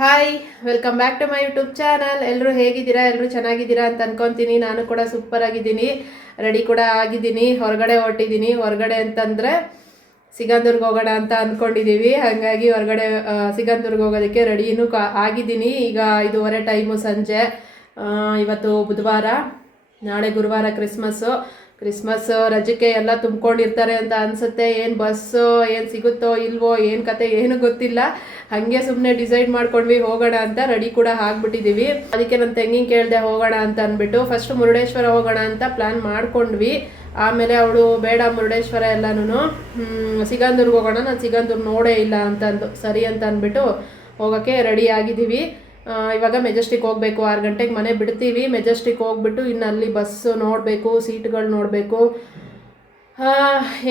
Hi, welcome back to my YouTube channel. ಎಲ್ಲರೂ ಹೇಗಿದ್ದೀರಾ? ಎಲ್ಲರೂ ಚೆನ್ನಾಗಿದ್ದೀರಾ ಅಂತ ಅನ್ಕೊತೀನಿ. ನಾನು ಕೂಡ ಸೂಪರ್ ಆಗಿದ್ದೀನಿ, ರೆಡಿ ಕೂಡ ಆಗಿದ್ದೀನಿ. ಹೊರಗಡೆ ಹೊರಟಿದ್ದೀನಿ. ಹೊರಗಡೆ ಅಂತಂದರೆ ಸಿಗಂದೂರ್ಗೆ ಹೋಗೋಣ ಅಂತ ಅಂದ್ಕೊಂಡಿದ್ದೀವಿ. ಹಾಗಾಗಿ ಹೊರಗಡೆ ಸಿಗಂದೂರ್ಗೆ ಹೋಗೋದಕ್ಕೆ ರೆಡಿನೂ ಆಗಿದ್ದೀನಿ. ಈಗ 5:30 ಟೈಮು ಸಂಜೆ. ಇವತ್ತು ಬುಧವಾರ, ನಾಳೆ ಗುರುವಾರ ಕ್ರಿಸ್ಮಸ್ ರಜಕ್ಕೆ ಎಲ್ಲ ತುಂಬ್ಕೊಂಡಿರ್ತಾರೆ ಅಂತ ಅನಿಸುತ್ತೆ. ಏನು ಬಸ್ಸು ಏನು ಸಿಗುತ್ತೋ ಇಲ್ವೋ, ಏನು ಕತೆ ಏನು ಗೊತ್ತಿಲ್ಲ. ಹಾಗೆ ಸುಮ್ಮನೆ ಡಿಸೈಡ್ ಮಾಡ್ಕೊಂಡ್ವಿ ಹೋಗೋಣ ಅಂತ. ರೆಡಿ ಕೂಡ ಆಗಿಬಿಟ್ಟಿದ್ದೀವಿ. ಅದಕ್ಕೆ ನನ್ನ ತಂಗಿನ ಕೇಳಿದೆ ಹೋಗೋಣ ಅಂತ ಅಂದ್ಬಿಟ್ಟು. ಫಸ್ಟ್ ಮುರುಡೇಶ್ವರ ಹೋಗೋಣ ಅಂತ ಪ್ಲ್ಯಾನ್ ಮಾಡ್ಕೊಂಡ್ವಿ. ಆಮೇಲೆ ಅವಳು ಬೇಡ ಮುರುಡೇಶ್ವರ ಎಲ್ಲನೂ ಸಿಗಂದೂರ್ಗೆ ಹೋಗೋಣ, ನಾನು ಸಿಗಂದೂರು ನೋಡೇ ಇಲ್ಲ ಅಂತಂದು. ಸರಿ ಅಂತ ಅಂದ್ಬಿಟ್ಟು ಹೋಗೋಕ್ಕೆ ರೆಡಿ ಆಗಿದ್ದೀವಿ. ಇವಾಗ ಮೆಜೆಸ್ಟಿಕ್ ಹೋಗಬೇಕು. 6 ಗಂಟೆಗೆ ಮನೆ ಬಿಡ್ತೀವಿ. ಮೆಜೆಸ್ಟಿಕ್ ಹೋಗ್ಬಿಟ್ಟು ಇನ್ನು ಅಲ್ಲಿ ಬಸ್ಸು ನೋಡಬೇಕು, ಸೀಟ್ಗಳು ನೋಡಬೇಕು.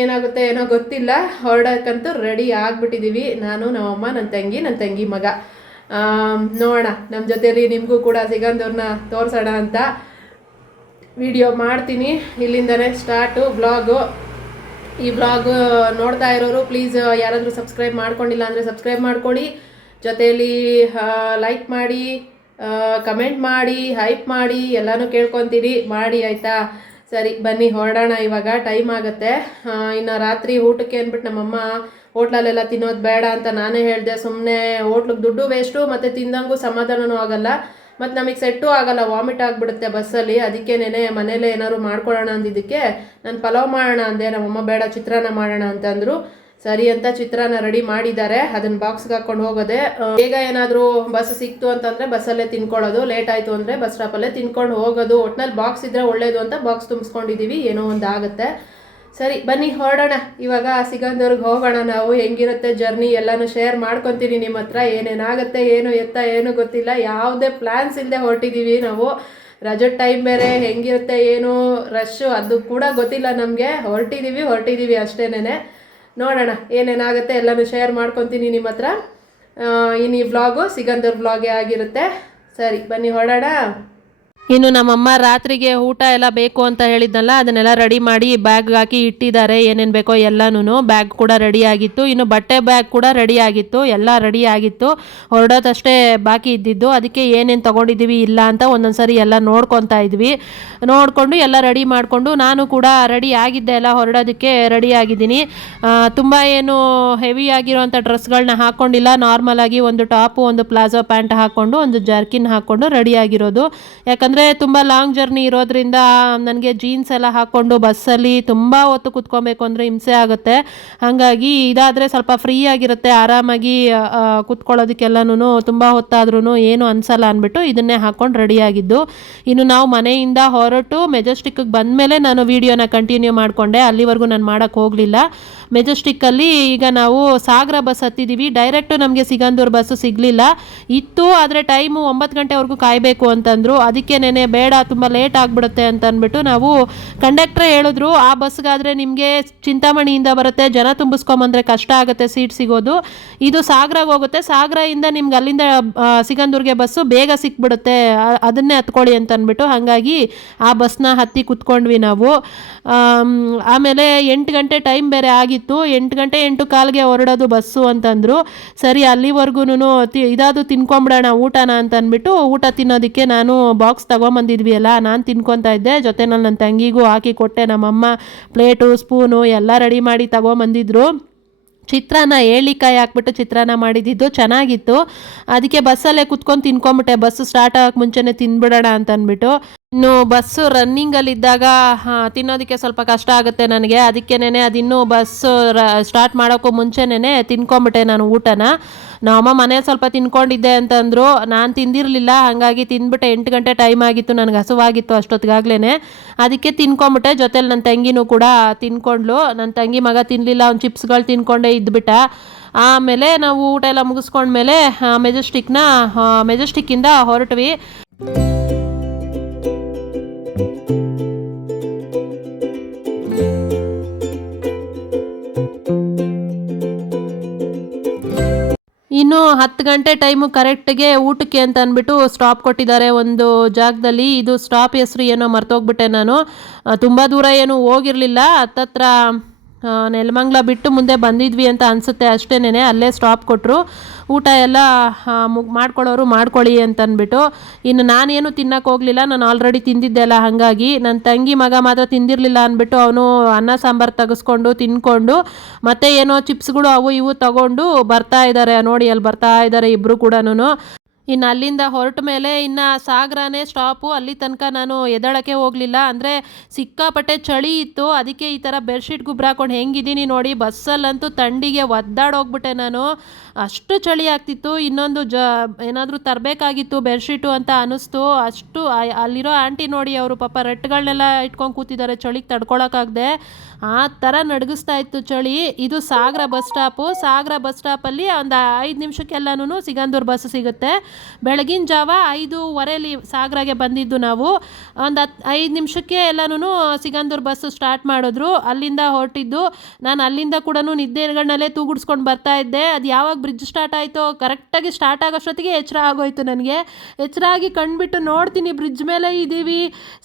ಏನಾಗುತ್ತೆ ಏನೋ ಗೊತ್ತಿಲ್ಲ. ಹೊರಡಕ್ಕಂತೂ ರೆಡಿ ಆಗಿಬಿಟ್ಟಿದ್ದೀವಿ. ನಾನು, ನಮ್ಮಮ್ಮ, ನನ್ನ ತಂಗಿ ಮಗ. ನೋಡೋಣ, ನಮ್ಮ ಜೊತೆಯಲ್ಲಿ ನಿಮಗೂ ಕೂಡ ಸಿಗಂದೂರನ್ನ ತೋರಿಸೋಣ ಅಂತ ವಿಡಿಯೋ ಮಾಡ್ತೀನಿ. ಇಲ್ಲಿಂದನೇ ಸ್ಟಾರ್ಟು ವ್ಲಾಗು. ಈ ವ್ಲಾಗ್ ನೋಡ್ತಾ ಇರೋರು ಪ್ಲೀಸ್ ಯಾರಾದರೂ ಸಬ್ಸ್ಕ್ರೈಬ್ ಮಾಡ್ಕೊಂಡಿಲ್ಲ ಅಂದರೆ ಸಬ್ಸ್ಕ್ರೈಬ್ ಮಾಡ್ಕೊಳ್ಳಿ. ಜೊತೆಯಲ್ಲಿ ಲೈಕ್ ಮಾಡಿ, ಕಮೆಂಟ್ ಮಾಡಿ, ಹೈಪ್ ಮಾಡಿ, ಎಲ್ಲನೂ ಕೇಳ್ಕೊತೀರಿ, ಮಾಡಿ ಆಯಿತಾ? ಸರಿ ಬನ್ನಿ ಹೊರಡೋಣ. ಇವಾಗ ಟೈಮ್ ಆಗುತ್ತೆ. ಇನ್ನು ರಾತ್ರಿ ಊಟಕ್ಕೆ ಅಂದ್ಬಿಟ್ಟು ನಮ್ಮಮ್ಮ ಹೋಟ್ಲಲ್ಲೆಲ್ಲ ತಿನ್ನೋದು ಬೇಡ ಅಂತ ನಾನೇ ಹೇಳಿದೆ. ಸುಮ್ಮನೆ ಹೋಟ್ಲಿಗೆ ದುಡ್ಡು ವೇಸ್ಟು, ಮತ್ತು ತಿಂದಂಗೂ ಸಮಾಧಾನವೂ ಆಗಲ್ಲ, ಮತ್ತು ನಮಗೆ ಸೆಟ್ಟು ಆಗಲ್ಲ, ವಾಮಿಟ್ ಆಗಿಬಿಡುತ್ತೆ ಬಸ್ಸಲ್ಲಿ. ಅದಕ್ಕೇನೆ ಮನೇಲೇ ಏನಾದ್ರು ಮಾಡ್ಕೊಳ್ಳೋಣ ಅಂದಿದ್ದಕ್ಕೆ ನಾನು ಪಲಾವ್ ಮಾಡೋಣ ಅಂದೆ. ನಮ್ಮಮ್ಮ ಬೇಡ ಚಿತ್ರಾನ್ನ ಮಾಡೋಣ ಅಂತಂದರು. ಸರಿ ಅಂತ ಚಿತ್ರಾನ್ನ ರೆಡಿ ಮಾಡಿದ್ದಾರೆ. ಅದನ್ನು ಬಾಕ್ಸ್ಗೆ ಹಾಕ್ಕೊಂಡು ಹೋಗೋದೆ. ಬೇಗ ಏನಾದರೂ ಬಸ್ ಸಿಕ್ತು ಅಂತಂದರೆ ಬಸ್ಸಲ್ಲೇ ತಿನ್ಕೊಳ್ಳೋದು, ಲೇಟ್ ಆಯಿತು ಅಂದರೆ ಬಸ್ ಸ್ಟಾಪಲ್ಲೇ ತಿನ್ಕೊಂಡು ಹೋಗೋದು. ಒಟ್ನಲ್ಲಿ ಬಾಕ್ಸ್ ಇದ್ದರೆ ಒಳ್ಳೇದು ಅಂತ ಬಾಕ್ಸ್ ತುಂಬಿಸ್ಕೊಂಡಿದ್ದೀವಿ. ಏನೋ ಒಂದು ಆಗುತ್ತೆ. ಸರಿ ಬನ್ನಿ ಹೊರಡೋಣ. ಇವಾಗ ಸಿಗಂದೂರ್ಗೆ ಹೋಗೋಣ. ನಾವು ಹೆಂಗಿರುತ್ತೆ ಜರ್ನಿ ಎಲ್ಲನೂ ಶೇರ್ ಮಾಡ್ಕೊತೀನಿ ನಿಮ್ಮ ಹತ್ರ. ಏನೇನಾಗುತ್ತೆ ಏನು ಎತ್ತ ಏನು ಗೊತ್ತಿಲ್ಲ, ಯಾವುದೇ ಪ್ಲ್ಯಾನ್ಸ್ ಇಲ್ಲದೆ ಹೊರಟಿದ್ದೀವಿ ನಾವು. ರಜದ ಟೈಮ್ ಬೇರೆ, ಹೆಂಗಿರುತ್ತೆ ಏನು ರಶ್ಶು ಅದು ಕೂಡ ಗೊತ್ತಿಲ್ಲ ನಮಗೆ. ಹೊರಟಿದ್ದೀವಿ ಅಷ್ಟೇನೆ. ನೋಡೋಣ ಏನೇನಾಗುತ್ತೆ ಎಲ್ಲನೂ ಶೇರ್ ಮಾಡ್ಕೊತೀನಿ ನಿಮ್ಮ ಹತ್ರ. ಇನ್ನು ಈ ವ್ಲಾಗು ಸಿಗಂದೂರ್ ವ್ಲಾಗೇ ಆಗಿರುತ್ತೆ. ಸರಿ ಬನ್ನಿ ಹೊರಡೋಣ. ಇನ್ನು ನಮ್ಮಮ್ಮ ರಾತ್ರಿಗೆ ಊಟ ಎಲ್ಲ ಬೇಕು ಅಂತ ಹೇಳಿದ್ನಲ್ಲ, ಅದನ್ನೆಲ್ಲ ರೆಡಿ ಮಾಡಿ ಬ್ಯಾಗ್ ಹಾಕಿ ಇಟ್ಟಿದ್ದಾರೆ. ಏನೇನು ಬೇಕೋ ಎಲ್ಲನೂ. ಬ್ಯಾಗ್ ಕೂಡ ರೆಡಿ ಆಗಿತ್ತು, ಇನ್ನು ಬಟ್ಟೆ ಬ್ಯಾಗ್ ಕೂಡ ರೆಡಿ ಆಗಿತ್ತು, ಎಲ್ಲ ರೆಡಿ ಆಗಿತ್ತು. ಹೊರಡೋದಷ್ಟೇ ಬಾಕಿ ಇದ್ದಿದ್ದು. ಅದಕ್ಕೆ ಏನೇನು ತೊಗೊಂಡಿದ್ದೀವಿ ಇಲ್ಲ ಅಂತ ಒಂದೊಂದು ಸರಿ ಎಲ್ಲ ನೋಡ್ಕೊತಾ ಇದ್ವಿ. ನೋಡಿಕೊಂಡು ಎಲ್ಲ ರೆಡಿ ಮಾಡಿಕೊಂಡು ನಾನು ಕೂಡ ರೆಡಿ ಆಗಿದ್ದೆ, ಎಲ್ಲ ಹೊರಡೋದಕ್ಕೆ ರೆಡಿ ಆಗಿದ್ದೀನಿ. ತುಂಬ ಏನು ಹೆವಿ ಆಗಿರೋವಂಥ ಡ್ರೆಸ್ಗಳನ್ನ ಹಾಕ್ಕೊಂಡಿಲ್ಲ. ನಾರ್ಮಲಾಗಿ ಒಂದು ಟಾಪು, ಒಂದು ಪ್ಲಾಜೋ ಪ್ಯಾಂಟ್ ಹಾಕ್ಕೊಂಡು, ಒಂದು ಜರ್ಕಿನ್ ಹಾಕ್ಕೊಂಡು ರೆಡಿ ಆಗಿರೋದು. ಯಾಕಂದರೆ ತುಂಬ ಲಾಂಗ್ ಜರ್ನಿ ಇರೋದ್ರಿಂದ ನನಗೆ ಜೀನ್ಸ್ ಎಲ್ಲ ಹಾಕ್ಕೊಂಡು ಬಸ್ಸಲ್ಲಿ ತುಂಬ ಹೊತ್ತು ಕುತ್ಕೊಬೇಕು ಅಂದರೆ ಹಿಂಸೆ ಆಗುತ್ತೆ. ಹಾಗಾಗಿ ಇದಾದರೆ ಸ್ವಲ್ಪ ಫ್ರೀ ಆಗಿರುತ್ತೆ, ಆರಾಮಾಗಿ ಕುತ್ಕೊಳ್ಳೋದಕ್ಕೆಲ್ಲನೂ ತುಂಬ ಹೊತ್ತಾದ್ರೂ ಏನು ಅನಿಸಲ್ಲ ಅಂದ್ಬಿಟ್ಟು ಇದನ್ನೇ ಹಾಕ್ಕೊಂಡು ರೆಡಿಯಾಗಿದ್ದು. ಇನ್ನು ನಾವು ಮನೆಯಿಂದ ಹೊರಟು ಮೆಜೆಸ್ಟಿಕ್ಗೆ ಬಂದಮೇಲೆ ನಾನು ವೀಡಿಯೋನ ಕಂಟಿನ್ಯೂ ಮಾಡಿಕೊಂಡೆ. ಅಲ್ಲಿವರೆಗೂ ನಾನು ಮಾಡೋಕ್ಕೆ ಹೋಗಲಿಲ್ಲ. ಮೆಜೆಸ್ಟಿಕ್ಕಲ್ಲಿ ಈಗ ನಾವು ಸಾಗರ ಬಸ್ ಹತ್ತಿದ್ದೀವಿ. ಡೈರೆಕ್ಟು ನಮಗೆ ಸಿಗಂದೂರು ಬಸ್ಸು ಸಿಗಲಿಲ್ಲ ಇತ್ತು, ಆದರೆ ಟೈಮು 9 ಗಂಟೆವರೆಗೂ ಕಾಯಬೇಕು ಅಂತಂದರು. ಅದಕ್ಕೇನೆ ಬೇಡ ತುಂಬ ಲೇಟ್ ಆಗಿಬಿಡುತ್ತೆ ಅಂತ ಅಂದ್ಬಿಟ್ಟು ನಾವು ಕಂಡಕ್ಟ್ರೇ ಹೇಳಿದ್ರು, ಆ ಬಸ್ಗಾದರೆ ನಿಮಗೆ ಚಿಂತಾಮಣಿಯಿಂದ ಬರುತ್ತೆ, ಜನ ತುಂಬಿಸ್ಕೊಂಬಂದರೆ ಕಷ್ಟ ಆಗುತ್ತೆ ಸೀಟ್ ಸಿಗೋದು. ಇದು ಸಾಗರಾಗೆ ಹೋಗುತ್ತೆ, ಸಾಗರದಿಂದ ನಿಮ್ಗೆ ಅಲ್ಲಿಂದ ಸಿಗಂದೂರ್ಗೆ ಬಸ್ಸು ಬೇಗ ಸಿಕ್ಬಿಡುತ್ತೆ, ಅದನ್ನೇ ಹತ್ಕೊಳ್ಳಿ ಅಂತ ಅಂದ್ಬಿಟ್ಟು ಹಾಗಾಗಿ ಆ ಬಸ್ನ ಹತ್ತಿ ಕುತ್ಕೊಂಡ್ವಿ ನಾವು. ಆಮೇಲೆ 8 ಗಂಟೆ ಟೈಮ್ ಬೇರೆ ಆಗಿತ್ತು. 8 ಗಂಟೆ 8:15ಗೆ ಹೊರಡೋದು ಬಸ್ಸು ಅಂತಂದರು. ಸರಿ ಅಲ್ಲಿವರೆಗೂ ಇದಾದರೂ ತಿನ್ಕೊಂಬಿಡೋಣ ಊಟನ ಅಂತ ಅಂದ್ಬಿಟ್ಟು ಊಟ ತಿನ್ನೋದಕ್ಕೆ ನಾನು ಬಾಕ್ಸ್ ತೊಗೊಂಬಂದಿದ್ವಿ ಅಲ್ಲ, ನಾನು ತಿನ್ಕೊತಾ ಇದ್ದೆ. ಜೊತೆನಲ್ಲಿ ನನ್ನ ತಂಗಿಗೂ ಹಾಕಿ ಕೊಟ್ಟೆ. ನಮ್ಮಮ್ಮ ಪ್ಲೇಟು ಸ್ಪೂನು ಎಲ್ಲ ರೆಡಿ ಮಾಡಿ ತೊಗೊಂಬಂದಿದ್ರು. ಚಿತ್ರಾನ್ನ ಏಳಿಕಾಯಿ ಹಾಕ್ಬಿಟ್ಟು ಚಿತ್ರಾನ್ನ ಮಾಡಿದ್ದು ಚೆನ್ನಾಗಿತ್ತು. ಅದಕ್ಕೆ ಬಸ್ಸಲ್ಲೇ ಕುತ್ಕೊಂಡು ತಿನ್ಕೊಂಬಿಟ್ಟೆ. ಬಸ್ಸು ಸ್ಟಾರ್ಟ್ ಆಗೋಕ್ಕೆ ಮುಂಚೆನೇ ತಿಂದ್ಬಿಡೋಣ ಅಂತ ಅಂದ್ಬಿಟ್ಟು. ಇನ್ನು ಬಸ್ಸು ರನ್ನಿಂಗಲ್ಲಿದ್ದಾಗ ತಿನ್ನೋದಕ್ಕೆ ಸ್ವಲ್ಪ ಕಷ್ಟ ಆಗುತ್ತೆ ನನಗೆ. ಅದಕ್ಕೇನೆ ಅದಿನ್ನೂ ಬಸ್ಸು ಸ್ಟಾರ್ಟ್ ಮಾಡೋಕ್ಕೂ ಮುಂಚೆನೇ ತಿನ್ಕೊಂಬಿಟ್ಟೆ ನಾನು ಊಟನ. ನಮ್ಮಮ್ಮ ಮನೇಲಿ ಸ್ವಲ್ಪ ತಿನ್ಕೊಂಡಿದ್ದೆ ಅಂತಂದರು, ನಾನು ತಿಂದಿರಲಿಲ್ಲ. ಹಾಗಾಗಿ ತಿಂದ್ಬಿಟ್ಟೆ. 8 ಗಂಟೆ ಟೈಮ್ ಆಗಿತ್ತು, ನನಗೆ ಹಸುವಾಗಿತ್ತು ಅಷ್ಟೊತ್ತಿಗಾಗಲೇ. ಅದಕ್ಕೆ ತಿನ್ಕೊಂಬಿಟ್ಟೆ. ಜೊತೆಲಿ ನನ್ನ ತಂಗಿನೂ ಕೂಡ ತಿನ್ಕೊಂಡ್ಲು. ನನ್ನ ತಂಗಿ ಮಗ ತಿನ್ನಲಿಲ್ಲ, ಅವ್ನು ಚಿಪ್ಸ್ಗಳು ತಿನ್ಕೊಂಡೇ ಇದ್ಬಿಟ್ಟ. ಆಮೇಲೆ ನಾವು ಊಟ ಎಲ್ಲ ಮುಗಿಸ್ಕೊಂಡ್ಮೇಲೆ ಮೆಜೆಸ್ಟಿಕ್ಕಿಂದ ಹೊರಟ್ವಿ. ಇನ್ನು 10 ಗಂಟೆ ಟೈಮು ಕರೆಕ್ಟ್ಗೆ ಊಟಕ್ಕೆ ಅಂತ ಅಂದ್ಬಿಟ್ಟು ಸ್ಟಾಪ್ ಕೊಟ್ಟಿದ್ದಾರೆ ಒಂದು ಜಾಗದಲ್ಲಿ. ಇದು ಸ್ಟಾಪ್ ಹೆಸರು ಏನೋ ಮರ್ತೋಗ್ಬಿಟ್ಟೆ ನಾನು. ತುಂಬ ದೂರ ಏನು ಹೋಗಿರಲಿಲ್ಲ, ಹತ್ತತ್ರ ನೆಲಮಂಗ್ಲ ಬಿಟ್ಟು ಮುಂದೆ ಬಂದಿದ್ವಿ ಅಂತ ಅನಿಸುತ್ತೆ ಅಷ್ಟೇನೆ. ಅಲ್ಲೇ ಸ್ಟಾಪ್ ಕೊಟ್ಟರು. ಊಟ ಎಲ್ಲ ಮಾಡ್ಕೊಳ್ಳೋರು ಮಾಡ್ಕೊಳ್ಳಿ ಅಂತ ಅಂದ್ಬಿಟ್ಟು. ಇನ್ನು ನಾನೇನು ತಿನ್ನಕ್ಕೆ ಹೋಗಲಿಲ್ಲ, ನಾನು ಆಲ್ರೆಡಿ ತಿಂದಿದ್ದೆ ಅಲ್ಲ. ಹಾಗಾಗಿ ನನ್ನ ತಂಗಿ ಮಗ ಮಾತ್ರ ತಿಂದಿರಲಿಲ್ಲ ಅಂದ್ಬಿಟ್ಟು ಅವನು ಅನ್ನ ಸಾಂಬಾರು ತೆಗೆಸ್ಕೊಂಡು ತಿನ್ಕೊಂಡು ಮತ್ತೆ ಏನೋ ಚಿಪ್ಸ್ಗಳು ಅವು ಇವು ತಗೊಂಡು ಬರ್ತಾ ಇದ್ದಾರೆ. ನೋಡಿ ಅಲ್ಲಿ ಬರ್ತಾ ಇದ್ದಾರೆ ಇಬ್ಬರು ಕೂಡ. ಇನ್ನು ಅಲ್ಲಿಂದ ಹೊರಟ ಮೇಲೆ ಇನ್ನು ಸಾಗರನೇ ಸ್ಟಾಪು. ಅಲ್ಲಿ ತನಕ ನಾನು ಎದ್ದೇಳಕ್ಕೆ ಹೋಗಲಿಲ್ಲ. ಅಂದರೆ ಸಿಕ್ಕಾಪಟ್ಟೆ ಚಳಿ ಇತ್ತು. ಅದಕ್ಕೆ ಈ ಥರ ಬೆಡ್ಶೀಟ್ ಗುಬ್ರ ಹಾಕೊಂಡು ಹೆಂಗಿದ್ದೀನಿ ನೋಡಿ. ಬಸ್ಸಲ್ಲಂತೂ ಥಂಡಿಗೆ ಒದ್ದಾಡೋಗ್ಬಿಟ್ಟೆ ನಾನು. ಅಷ್ಟು ಚಳಿ ಆಗ್ತಿತ್ತು. ಇನ್ನೊಂದು ಏನಾದರೂ ತರಬೇಕಾಗಿತ್ತು ಬೆಡ್ಶೀಟು ಅಂತ ಅನ್ನಿಸ್ತು. ಅಷ್ಟು ಅಲ್ಲಿರೋ ಆಂಟಿ ನೋಡಿ, ಅವರು ಪಾಪ ರೆಟ್ಗಳನ್ನೆಲ್ಲ ಇಟ್ಕೊಂಡು ಕೂತಿದ್ದಾರೆ ಚಳಿಗೆ ತಡ್ಕೊಳಕ್ಕಾಗದೆ. ಆ ಥರ ನಡಗಿಸ್ತಾ ಇತ್ತು ಚಳಿ. ಇದು ಸಾಗರ ಬಸ್ ಸ್ಟಾಪು. ಸಾಗರ ಬಸ್ ಸ್ಟಾಪಲ್ಲಿ ಒಂದು 5 ನಿಮಿಷಕ್ಕೆಲ್ಲನೂ ಸಿಗಂದೂರು ಬಸ್ ಸಿಗುತ್ತೆ. ಬೆಳಗಿನ ಜಾವ 5:15 ಸಾಗರಗೆ ಬಂದಿದ್ದು ನಾವು. ಒಂದು 5 ನಿಮಿಷಕ್ಕೆ ಎಲ್ಲನೂ ಸಿಗಂದೂರು ಬಸ್ಸು ಸ್ಟಾರ್ಟ್ ಮಾಡಿದ್ರು. ಅಲ್ಲಿಂದ ಹೊರಟಿದ್ದು ನಾನು. ಅಲ್ಲಿಂದ ಕೂಡ ನಿದ್ದೆಗಳನ್ನಲ್ಲೇ ತೂಗುಡ್ಸ್ಕೊಂಡು ಬರ್ತಾ ಇದ್ದೆ. ಅದು ಯಾವಾಗ ಬ್ರಿಡ್ಜ್ ಸ್ಟಾರ್ಟ್ ಆಯಿತೋ ಕರೆಕ್ಟಾಗಿ ಸ್ಟಾರ್ಟ್ ಆಗೋಷ್ಟೊತ್ತಿಗೆ ಎಚ್ಚರ ಆಗೋಯ್ತು ನನಗೆ. ಎಚ್ಚರ ಆಗಿ ಕಣ್ಬಿಟ್ಟು ನೋಡ್ತೀನಿ, ಬ್ರಿಡ್ಜ್ ಮೇಲೆ ಇದ್ದೀವಿ.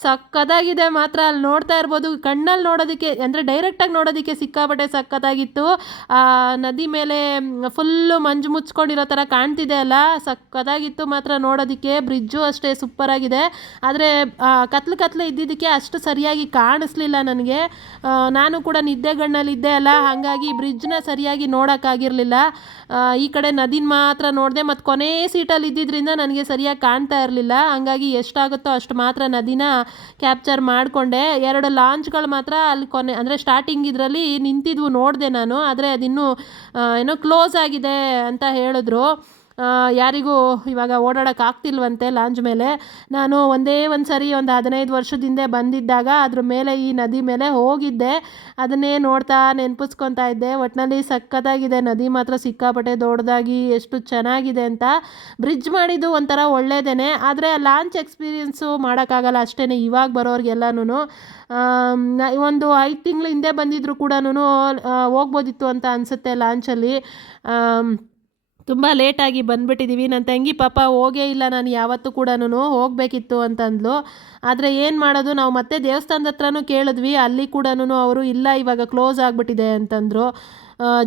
ಸಕ್ಕತ್ತಾಗಿದೆ ಮಾತ್ರ. ಅಲ್ಲಿ ನೋಡ್ತಾ ಇರ್ಬೋದು, ಕಣ್ಣಲ್ಲಿ ನೋಡೋದಕ್ಕೆ ಅಂದರೆ ಡೈರೆಕ್ಟಾಗಿ ನೋಡೋದಕ್ಕೆ ಸಿಕ್ಕಾಪಟ್ಟೆ ಸಕ್ಕತ್ತಾಗಿತ್ತು. ನದಿ ಮೇಲೆ ಫುಲ್ಲು ಮಂಜು ಮುಚ್ಕೊಂಡಿರೋ ಥರ ಕಾಣ್ತಿದೆ ಅಲ್ಲ, ಸಕ್ಕತ್ತಾಗಿತ್ತು ಮಾತ್ರ ನೋಡೋದಕ್ಕೆ. ಬ್ರಿಡ್ಜು ಅಷ್ಟೇ ಸೂಪರಾಗಿದೆ. ಆದರೆ ಕತ್ಲು ಇದ್ದಿದ್ದಕ್ಕೆ ಅಷ್ಟು ಸರಿಯಾಗಿ ಕಾಣಿಸ್ಲಿಲ್ಲ ನನಗೆ. ನಾನು ಕೂಡ ನಿದ್ದೆಗಣ್ಣಲ್ಲಿದ್ದೆ ಅಲ್ಲ, ಹಾಗಾಗಿ ಬ್ರಿಡ್ಜ್ನ ಸರಿಯಾಗಿ ನೋಡೋಕ್ಕಾಗಿರಲಿಲ್ಲ. ಈ ಕಡೆ ನದಿನ ಮಾತ್ರ ನೋಡಿದೆ. ಮತ್ತು ಕೊನೆ ಸೀಟಲ್ಲಿ ಇದ್ದಿದ್ದರಿಂದ ನನಗೆ ಸರಿಯಾಗಿ ಕಾಣ್ತಾ ಇರಲಿಲ್ಲ. ಹಾಗಾಗಿ ಎಷ್ಟಾಗುತ್ತೋ ಅಷ್ಟು ಮಾತ್ರ ನದಿನ ಕ್ಯಾಪ್ಚರ್ ಮಾಡಿಕೊಂಡೆ. 2 ಲಾಂಚ್ಗಳು ಮಾತ್ರ ಅಲ್ಲಿ ಕೊನೆ ಅಂದರೆ ಸ್ಟಾರ್ಟಿಂಗ್ ಇದರಲ್ಲಿ ನಿಂತಿದ್ವು, ನೋಡಿದೆ ನಾನು. ಆದರೆ ಅದಿನ್ನೂ ಏನೋ ಕ್ಲೋಸ್ ಆಗಿದೆ ಅಂತ ಹೇಳಿದ್ರು. ಯಾರಿಗೂ ಇವಾಗ ಓಡಾಡೋಕ್ಕಾಗ್ತಿಲ್ವಂತೆ ಲಾಂಚ್ ಮೇಲೆ. ನಾನು ಒಂದೇ ಒಂದು ಸರಿ ಒಂದು 15 ವರ್ಷದ ಹಿಂದೆ ಬಂದಿದ್ದಾಗ ಅದ್ರ ಮೇಲೆ, ಈ ನದಿ ಮೇಲೆ ಹೋಗಿದ್ದೆ. ಅದನ್ನೇ ನೋಡ್ತಾ ನೆನಪಿಸ್ಕೊತಾ ಇದ್ದೆ. ಒಟ್ಟಿನಲ್ಲಿ ಸಕ್ಕತ್ತಾಗಿದೆ ನದಿ ಮಾತ್ರ, ಸಿಕ್ಕಾಪಟ್ಟೆ ದೊಡ್ಡದಾಗಿ ಎಷ್ಟು ಚೆನ್ನಾಗಿದೆ ಅಂತ. ಬ್ರಿಡ್ಜ್ ಮಾಡಿದ್ದು ಒಂಥರ ಒಳ್ಳೇದೇ. ಆದರೆ ಲಾಂಚ್ ಎಕ್ಸ್ಪೀರಿಯೆನ್ಸು ಮಾಡೋಕ್ಕಾಗಲ್ಲ ಅಷ್ಟೇ ಇವಾಗ ಬರೋರಿಗೆಲ್ಲನೂ. ಒಂದು 5 ತಿಂಗಳ ಹಿಂದೆ ಬಂದಿದ್ರು ಕೂಡ ಹೋಗ್ಬೋದಿತ್ತು ಅಂತ ಅನಿಸುತ್ತೆ ಲಾಂಚಲ್ಲಿ. ತುಂಬ ಲೇಟಾಗಿ ಬಂದುಬಿಟ್ಟಿದ್ದೀವಿ. ನನ್ನ ತಂಗಿ ಪಾಪ ಹೋಗೇ ಇಲ್ಲ, ನಾನು ಯಾವತ್ತೂ ಕೂಡ ಹೋಗಬೇಕಿತ್ತು ಅಂತಂದ್ಲು. ಆದರೆ ಏನು ಮಾಡೋದು, ನಾವು ಮತ್ತೆ ದೇವಸ್ಥಾನದ ಹತ್ರನೂ ಕೇಳಿದ್ವಿ. ಅಲ್ಲಿ ಕೂಡ ಅವರು ಇಲ್ಲ, ಇವಾಗ ಕ್ಲೋಸ್ ಆಗಿಬಿಟ್ಟಿದೆ ಅಂತಂದರು.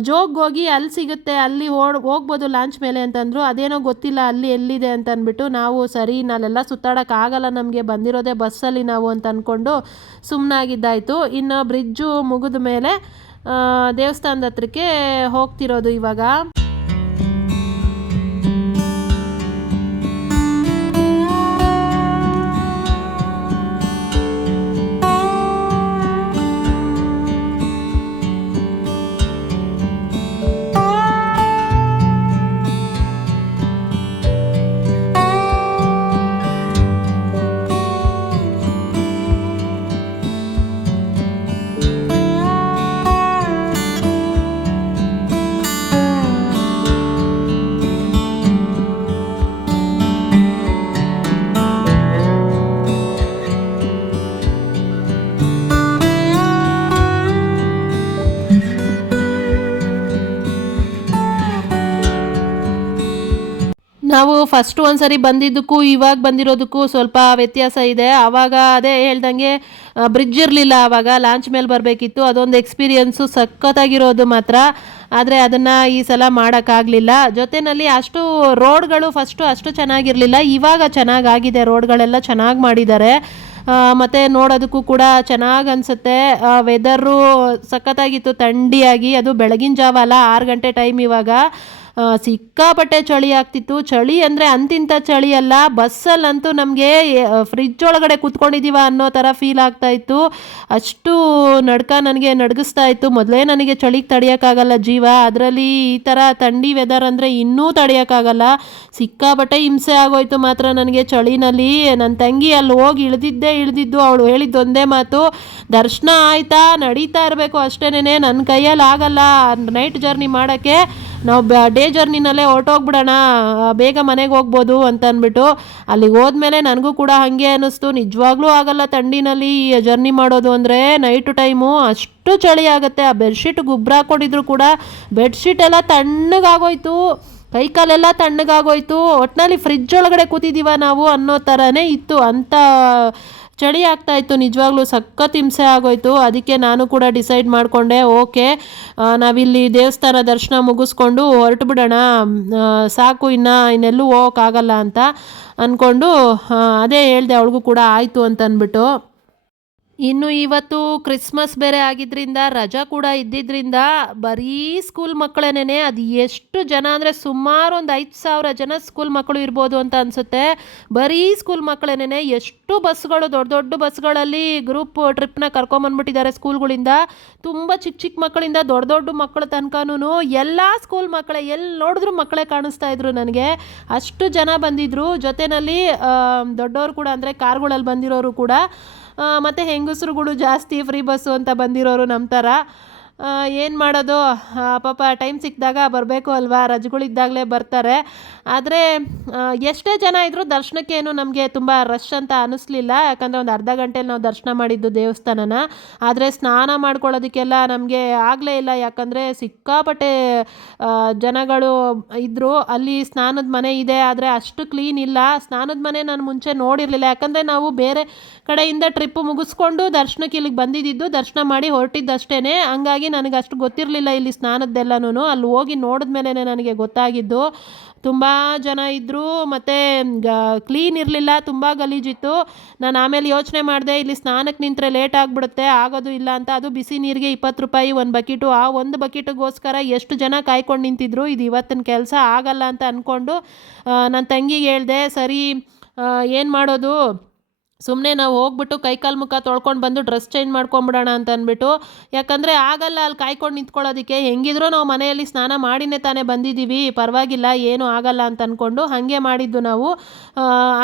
ಜೋಗ್ಗೆ ಹೋಗಿ ಅಲ್ಲಿ ಸಿಗುತ್ತೆ, ಅಲ್ಲಿ ಹೋಗ್ಬೋದು ಲಾಂಚ್ ಮೇಲೆ ಅಂತಂದರು. ಅದೇನೋ ಗೊತ್ತಿಲ್ಲ ಅಲ್ಲಿ ಎಲ್ಲಿದೆ ಅಂತ ಅಂದ್ಬಿಟ್ಟು ನಾವು ಸರಿ ನಾಳೆಲ್ಲ ಸುತ್ತಾಡೋಕ್ಕಾಗಲ್ಲ, ನಮಗೆ ಬಂದಿರೋದೇ ಬಸ್ಸಲ್ಲಿ ನಾವು ಅಂತ ಅಂದ್ಕೊಂಡು ಸುಮ್ಮನಾಗಿದ್ದಾಯಿತು. ಇನ್ನು ಬ್ರಿಡ್ಜು ಮುಗಿದ ಮೇಲೆ ದೇವಸ್ಥಾನದ ಹತ್ರಕ್ಕೆ ಹೋಗ್ತಿರೋದು ಇವಾಗ. ನಾವು ಫಸ್ಟ್ ಒಂದು ಸರಿ ಬಂದಿದ್ದಕ್ಕೂ ಇವಾಗ ಬಂದಿರೋದಕ್ಕೂ ಸ್ವಲ್ಪ ವ್ಯತ್ಯಾಸ ಇದೆ. ಆವಾಗ ಅದೇ ಹೇಳ್ದಂಗೆ ಬ್ರಿಡ್ಜ್ ಇರಲಿಲ್ಲ, ಆವಾಗ ಲಾಂಚ್ ಮೇಲೆ ಬರಬೇಕಿತ್ತು. ಅದೊಂದು ಎಕ್ಸ್ಪೀರಿಯೆನ್ಸು ಸಖತ್ತಾಗಿರೋದು ಮಾತ್ರ. ಆದರೆ ಅದನ್ನು ಈ ಸಲ ಮಾಡೋಕ್ಕಾಗಲಿಲ್ಲ. ಜೊತೆಯಲ್ಲಿ ಅಷ್ಟು ರೋಡ್ಗಳು ಫಸ್ಟು ಅಷ್ಟು ಚೆನ್ನಾಗಿರಲಿಲ್ಲ, ಇವಾಗ ಚೆನ್ನಾಗಾಗಿದೆ, ರೋಡ್ಗಳೆಲ್ಲ ಚೆನ್ನಾಗಿ ಮಾಡಿದ್ದಾರೆ. ಮತ್ತು ನೋಡೋದಕ್ಕೂ ಕೂಡ ಚೆನ್ನಾಗಿ ಅನಿಸುತ್ತೆ. ವೆದರು ಸಖತ್ತಾಗಿತ್ತು, ಥಂಡಿಯಾಗಿ. ಅದು ಬೆಳಗಿನ ಜಾವ ಅಲ್ಲ, 6 ಗಂಟೆ ಟೈಮ್ ಇವಾಗ. ಸಿಕ್ಕಾಪಟ್ಟೆ ಚಳಿ ಆಗ್ತಿತ್ತು. ಚಳಿ ಅಂದರೆ ಅಂತಿಂಥ ಚಳಿ ಅಲ್ಲ, ಬಸ್ಸಲ್ಲಂತೂ ನಮಗೆ ಫ್ರಿಜ್ ಒಳಗಡೆ ಕೂತ್ಕೊಂಡಿದ್ದೀವ ಅನ್ನೋ ಥರ ಫೀಲ್ ಆಗ್ತಾಯಿತ್ತು. ಅಷ್ಟು ನನಗೆ ನಡಗಿಸ್ತಾ ಇತ್ತು. ಮೊದಲೇ ನನಗೆ ಚಳಿಗೆ ತಡೆಯೋಕ್ಕಾಗಲ್ಲ ಜೀವ, ಅದರಲ್ಲಿ ಈ ಥರ ಥಂಡಿ ವೆದರ್ ಅಂದರೆ ಇನ್ನೂ ತಡೆಯೋಕ್ಕಾಗಲ್ಲ. ಸಿಕ್ಕಾಪಟ್ಟೆ ಹಿಂಸೆ ಆಗೋಯ್ತು ಮಾತ್ರ ನನಗೆ ಚಳಿನಲ್ಲಿ. ನನ್ನ ತಂಗಿ ಅಲ್ಲಿ ಹೋಗಿ ಇಳಿದಿದ್ದು, ಅವಳು ಹೇಳಿದ್ದು ಒಂದೇ ಮಾತು, ದರ್ಶನ ಆಯಿತಾ, ನಡೀತಾ ಇರಬೇಕು ಅಷ್ಟೇನೆ, ನನ್ನ ಕೈಯಲ್ಲಿ ಆಗಲ್ಲ ನೈಟ್ ಜರ್ನಿ ಮಾಡೋಕ್ಕೆ, ನಾವು ಡೇ ಜರ್ನಿನಲ್ಲೇ ಹೊರಟೋಗ್ಬಿಡೋಣ, ಬೇಗ ಮನೆಗೆ ಹೋಗ್ಬೋದು ಅಂತ ಅಂದ್ಬಿಟ್ಟು. ಅಲ್ಲಿಗೆ ಹೋದ್ಮೇಲೆ ನನಗೂ ಕೂಡ ಹಾಗೆ ಅನ್ನಿಸ್ತು, ನಿಜವಾಗ್ಲೂ ಆಗಲ್ಲ ಥಂಡಿನಲ್ಲಿ ಜರ್ನಿ ಮಾಡೋದು ಅಂದರೆ. ನೈಟು ಟೈಮು ಅಷ್ಟು ಚಳಿ ಆಗುತ್ತೆ. ಆ ಬೆಡ್ಶೀಟ್ ಗುಬ್ರ ಹಾಕ್ಕೊಂಡಿದ್ರು ಕೂಡ ಬೆಡ್ಶೀಟ್ ಎಲ್ಲ ತಣ್ಣಗಾಗೋಯ್ತು, ಕೈಕಾಲೆಲ್ಲ ತಣ್ಣಗಾಗೋಯ್ತು. ಒಟ್ಟಿನಲ್ಲಿ ಫ್ರಿಜ್ ಒಳಗಡೆ ಕೂತಿದ್ದೀವ ನಾವು ಅನ್ನೋ ಥರನೇ ಇತ್ತು. ಅಂಥ ಚಳಿ ಆಗ್ತಾಯಿತ್ತು, ನಿಜವಾಗ್ಲೂ ಸಖತ್ ಹಿಂಸೆ ಆಗೋಯ್ತು. ಅದಕ್ಕೆ ನಾನು ಕೂಡ ಡಿಸೈಡ್ ಮಾಡಿಕೊಂಡೆ, ಓಕೆ ನಾವಿಲ್ಲಿ ದೇವಸ್ಥಾನ ದರ್ಶನ ಮುಗಿಸ್ಕೊಂಡು ಹೊರಟು ಬಿಡೋಣ, ಸಾಕು ಇನ್ನೆಲ್ಲೂ ಹೋಗೋಕ್ಕಾಗಲ್ಲ ಅಂತ ಅಂದ್ಕೊಂಡು ಅದೇ ಹೇಳಿದೆ ಅವಳಿಗೂ ಕೂಡ ಆಯಿತು ಅಂತ ಅಂದ್ಬಿಟ್ಟು. ಇನ್ನು ಇವತ್ತು ಕ್ರಿಸ್ಮಸ್ ಬೇರೆ ಆಗಿದ್ದರಿಂದ ರಜಾ ಕೂಡ ಇದ್ದಿದ್ದರಿಂದ ಬರೀ ಸ್ಕೂಲ್ ಮಕ್ಕಳೇನೆ. ಅದು ಎಷ್ಟು ಜನ ಅಂದರೆ ಸುಮಾರು ಒಂದು 5,000 ಜನ ಸ್ಕೂಲ್ ಮಕ್ಕಳು ಇರ್ಬೋದು ಅಂತ ಅನಿಸುತ್ತೆ. ಬರೀ ಸ್ಕೂಲ್ ಮಕ್ಕಳೇನೆ. ಎಷ್ಟು ಬಸ್ಗಳು, ದೊಡ್ಡ ದೊಡ್ಡ ಬಸ್ಗಳಲ್ಲಿ ಗ್ರೂಪ್ ಟ್ರಿಪ್ನ ಕರ್ಕೊಂಬಂದ್ಬಿಟ್ಟಿದ್ದಾರೆ ಸ್ಕೂಲ್ಗಳಿಂದ. ತುಂಬ ಚಿಕ್ಕ ಚಿಕ್ಕ ಮಕ್ಕಳಿಂದ ದೊಡ್ಡ ದೊಡ್ಡ ಮಕ್ಕಳ ತನಕನೂ ಎಲ್ಲ ಸ್ಕೂಲ್ ಮಕ್ಕಳೇ, ಎಲ್ಲಿ ನೋಡಿದ್ರು ಮಕ್ಕಳೇ ಕಾಣಿಸ್ತಾ ಇದ್ರು ನನಗೆ. ಅಷ್ಟು ಜನ ಬಂದಿದ್ದರು. ಜೊತೆಯಲ್ಲಿ ದೊಡ್ಡವರು ಕೂಡ ಅಂದರೆ ಕಾರ್ಗಳಲ್ಲಿ ಬಂದಿರೋರು ಕೂಡ, ಮತ್ತು ಹೆಂಗಸರುಗಳು ಜಾಸ್ತಿ, ಫ್ರೀ ಬಸ್ಸು ಅಂತ ಬಂದಿರೋರು ನಮ್ಮ ಥರ. ಏನು ಮಾಡೋದು, ಪಾಪ ಟೈಮ್ ಸಿಕ್ಕಿದಾಗ ಬರಬೇಕು ಅಲ್ವಾ, ರಜೆಗಳಿದ್ದಾಗಲೇ ಬರ್ತಾರೆ. ಆದರೆ ಎಷ್ಟೇ ಜನ ಇದ್ದರೂ ದರ್ಶನಕ್ಕೇನು ನಮಗೆ ತುಂಬ ರಶ್ ಅಂತ ಅನ್ನಿಸ್ಲಿಲ್ಲ. ಯಾಕಂದರೆ ಒಂದು ಅರ್ಧ ಗಂಟೆಯಲ್ಲಿ ನಾವು ದರ್ಶನ ಮಾಡಿದ್ದು ದೇವಸ್ಥಾನನ. ಆದರೆ ಸ್ನಾನ ಮಾಡ್ಕೊಳ್ಳೋದಕ್ಕೆಲ್ಲ ನಮಗೆ ಆಗಲೇ ಇಲ್ಲ, ಯಾಕಂದರೆ ಸಿಕ್ಕಾಪಟ್ಟೆ ಜನಗಳು ಇದ್ದರು. ಅಲ್ಲಿ ಸ್ನಾನದ ಮನೆ ಇದೆ, ಆದರೆ ಅಷ್ಟು ಕ್ಲೀನ್ ಇಲ್ಲ. ಸ್ನಾನದ ಮನೆ ನಾನು ಮುಂಚೆ ನೋಡಿರಲಿಲ್ಲ, ಯಾಕಂದರೆ ನಾವು ಬೇರೆ ಕಡೆಯಿಂದ ಟ್ರಿಪ್ಪು ಮುಗಿಸ್ಕೊಂಡು ದರ್ಶನಕ್ಕೆ ಇಲ್ಲಿಗೆ ಬಂದಿದ್ದು, ದರ್ಶನ ಮಾಡಿ ಹೊರಟಿದ್ದಷ್ಟೇ. ಹಂಗಾಗಿ ನನಗೆ ಅಷ್ಟು ಗೊತ್ತಿರಲಿಲ್ಲ ಇಲ್ಲಿ ಸ್ನಾನದ್ದೆಲ್ಲನೂ. ಅಲ್ಲಿ ಹೋಗಿ ನೋಡಿದ ಮೇಲೆ ನನಗೆ ಗೊತ್ತಾಗಿದ್ದು. ತುಂಬ ಜನ ಇದ್ದರು, ಮತ್ತು ಕ್ಲೀನ್ ಇರಲಿಲ್ಲ, ತುಂಬ ಗಲೀಜಿತ್ತು. ನಾನು ಆಮೇಲೆ ಯೋಚನೆ ಮಾಡಿದೆ, ಇಲ್ಲಿ ಸ್ನಾನಕ್ಕೆ ನಿಂತರೆ ಲೇಟ್ ಆಗಿಬಿಡುತ್ತೆ, ಆಗೋದು ಇಲ್ಲ ಅಂತ. ಅದು ಬಿಸಿ ನೀರಿಗೆ 20 ರೂಪಾಯಿ ಒಂದು ಬಕೆಟು. ಆ ಒಂದು ಬಕೆಟಿಗೋಸ್ಕರ ಎಷ್ಟು ಜನ ಕಾಯ್ಕೊಂಡು ನಿಂತಿದ್ರು. ಇದು ಇವತ್ತಿನ ಕೆಲಸ ಆಗಲ್ಲ ಅಂತ ಅಂದ್ಕೊಂಡು ನನ್ನ ತಂಗಿಗೆ ಹೇಳಿದೆ, ಸರಿ ಏನು ಮಾಡೋದು, ಸುಮ್ಮನೆ ನಾವು ಹೋಗ್ಬಿಟ್ಟು ಕೈಕಾಲು ಮುಖ ತೊಳ್ಕೊಂಡು ಬಂದು ಡ್ರೆಸ್ ಚೇಂಜ್ ಮಾಡ್ಕೊಂಬಿಡೋಣ ಅಂತ ಅಂದ್ಬಿಟ್ಟು. ಯಾಕಂದರೆ ಆಗಲ್ಲ ಅಲ್ಲಿ ಕಾಯ್ಕೊಂಡು ನಿಂತ್ಕೊಳ್ಳೋದಕ್ಕೆ, ಹೆಂಗಿದ್ರೂ ನಾವು ಮನೆಯಲ್ಲಿ ಸ್ನಾನ ಮಾಡಿನೇ ತಾನೇ ಬಂದಿದ್ದೀವಿ, ಪರವಾಗಿಲ್ಲ ಏನೂ ಆಗಲ್ಲ ಅಂತ ಅಂದ್ಕೊಂಡು ಹಾಗೆ ಮಾಡಿದ್ದು ನಾವು.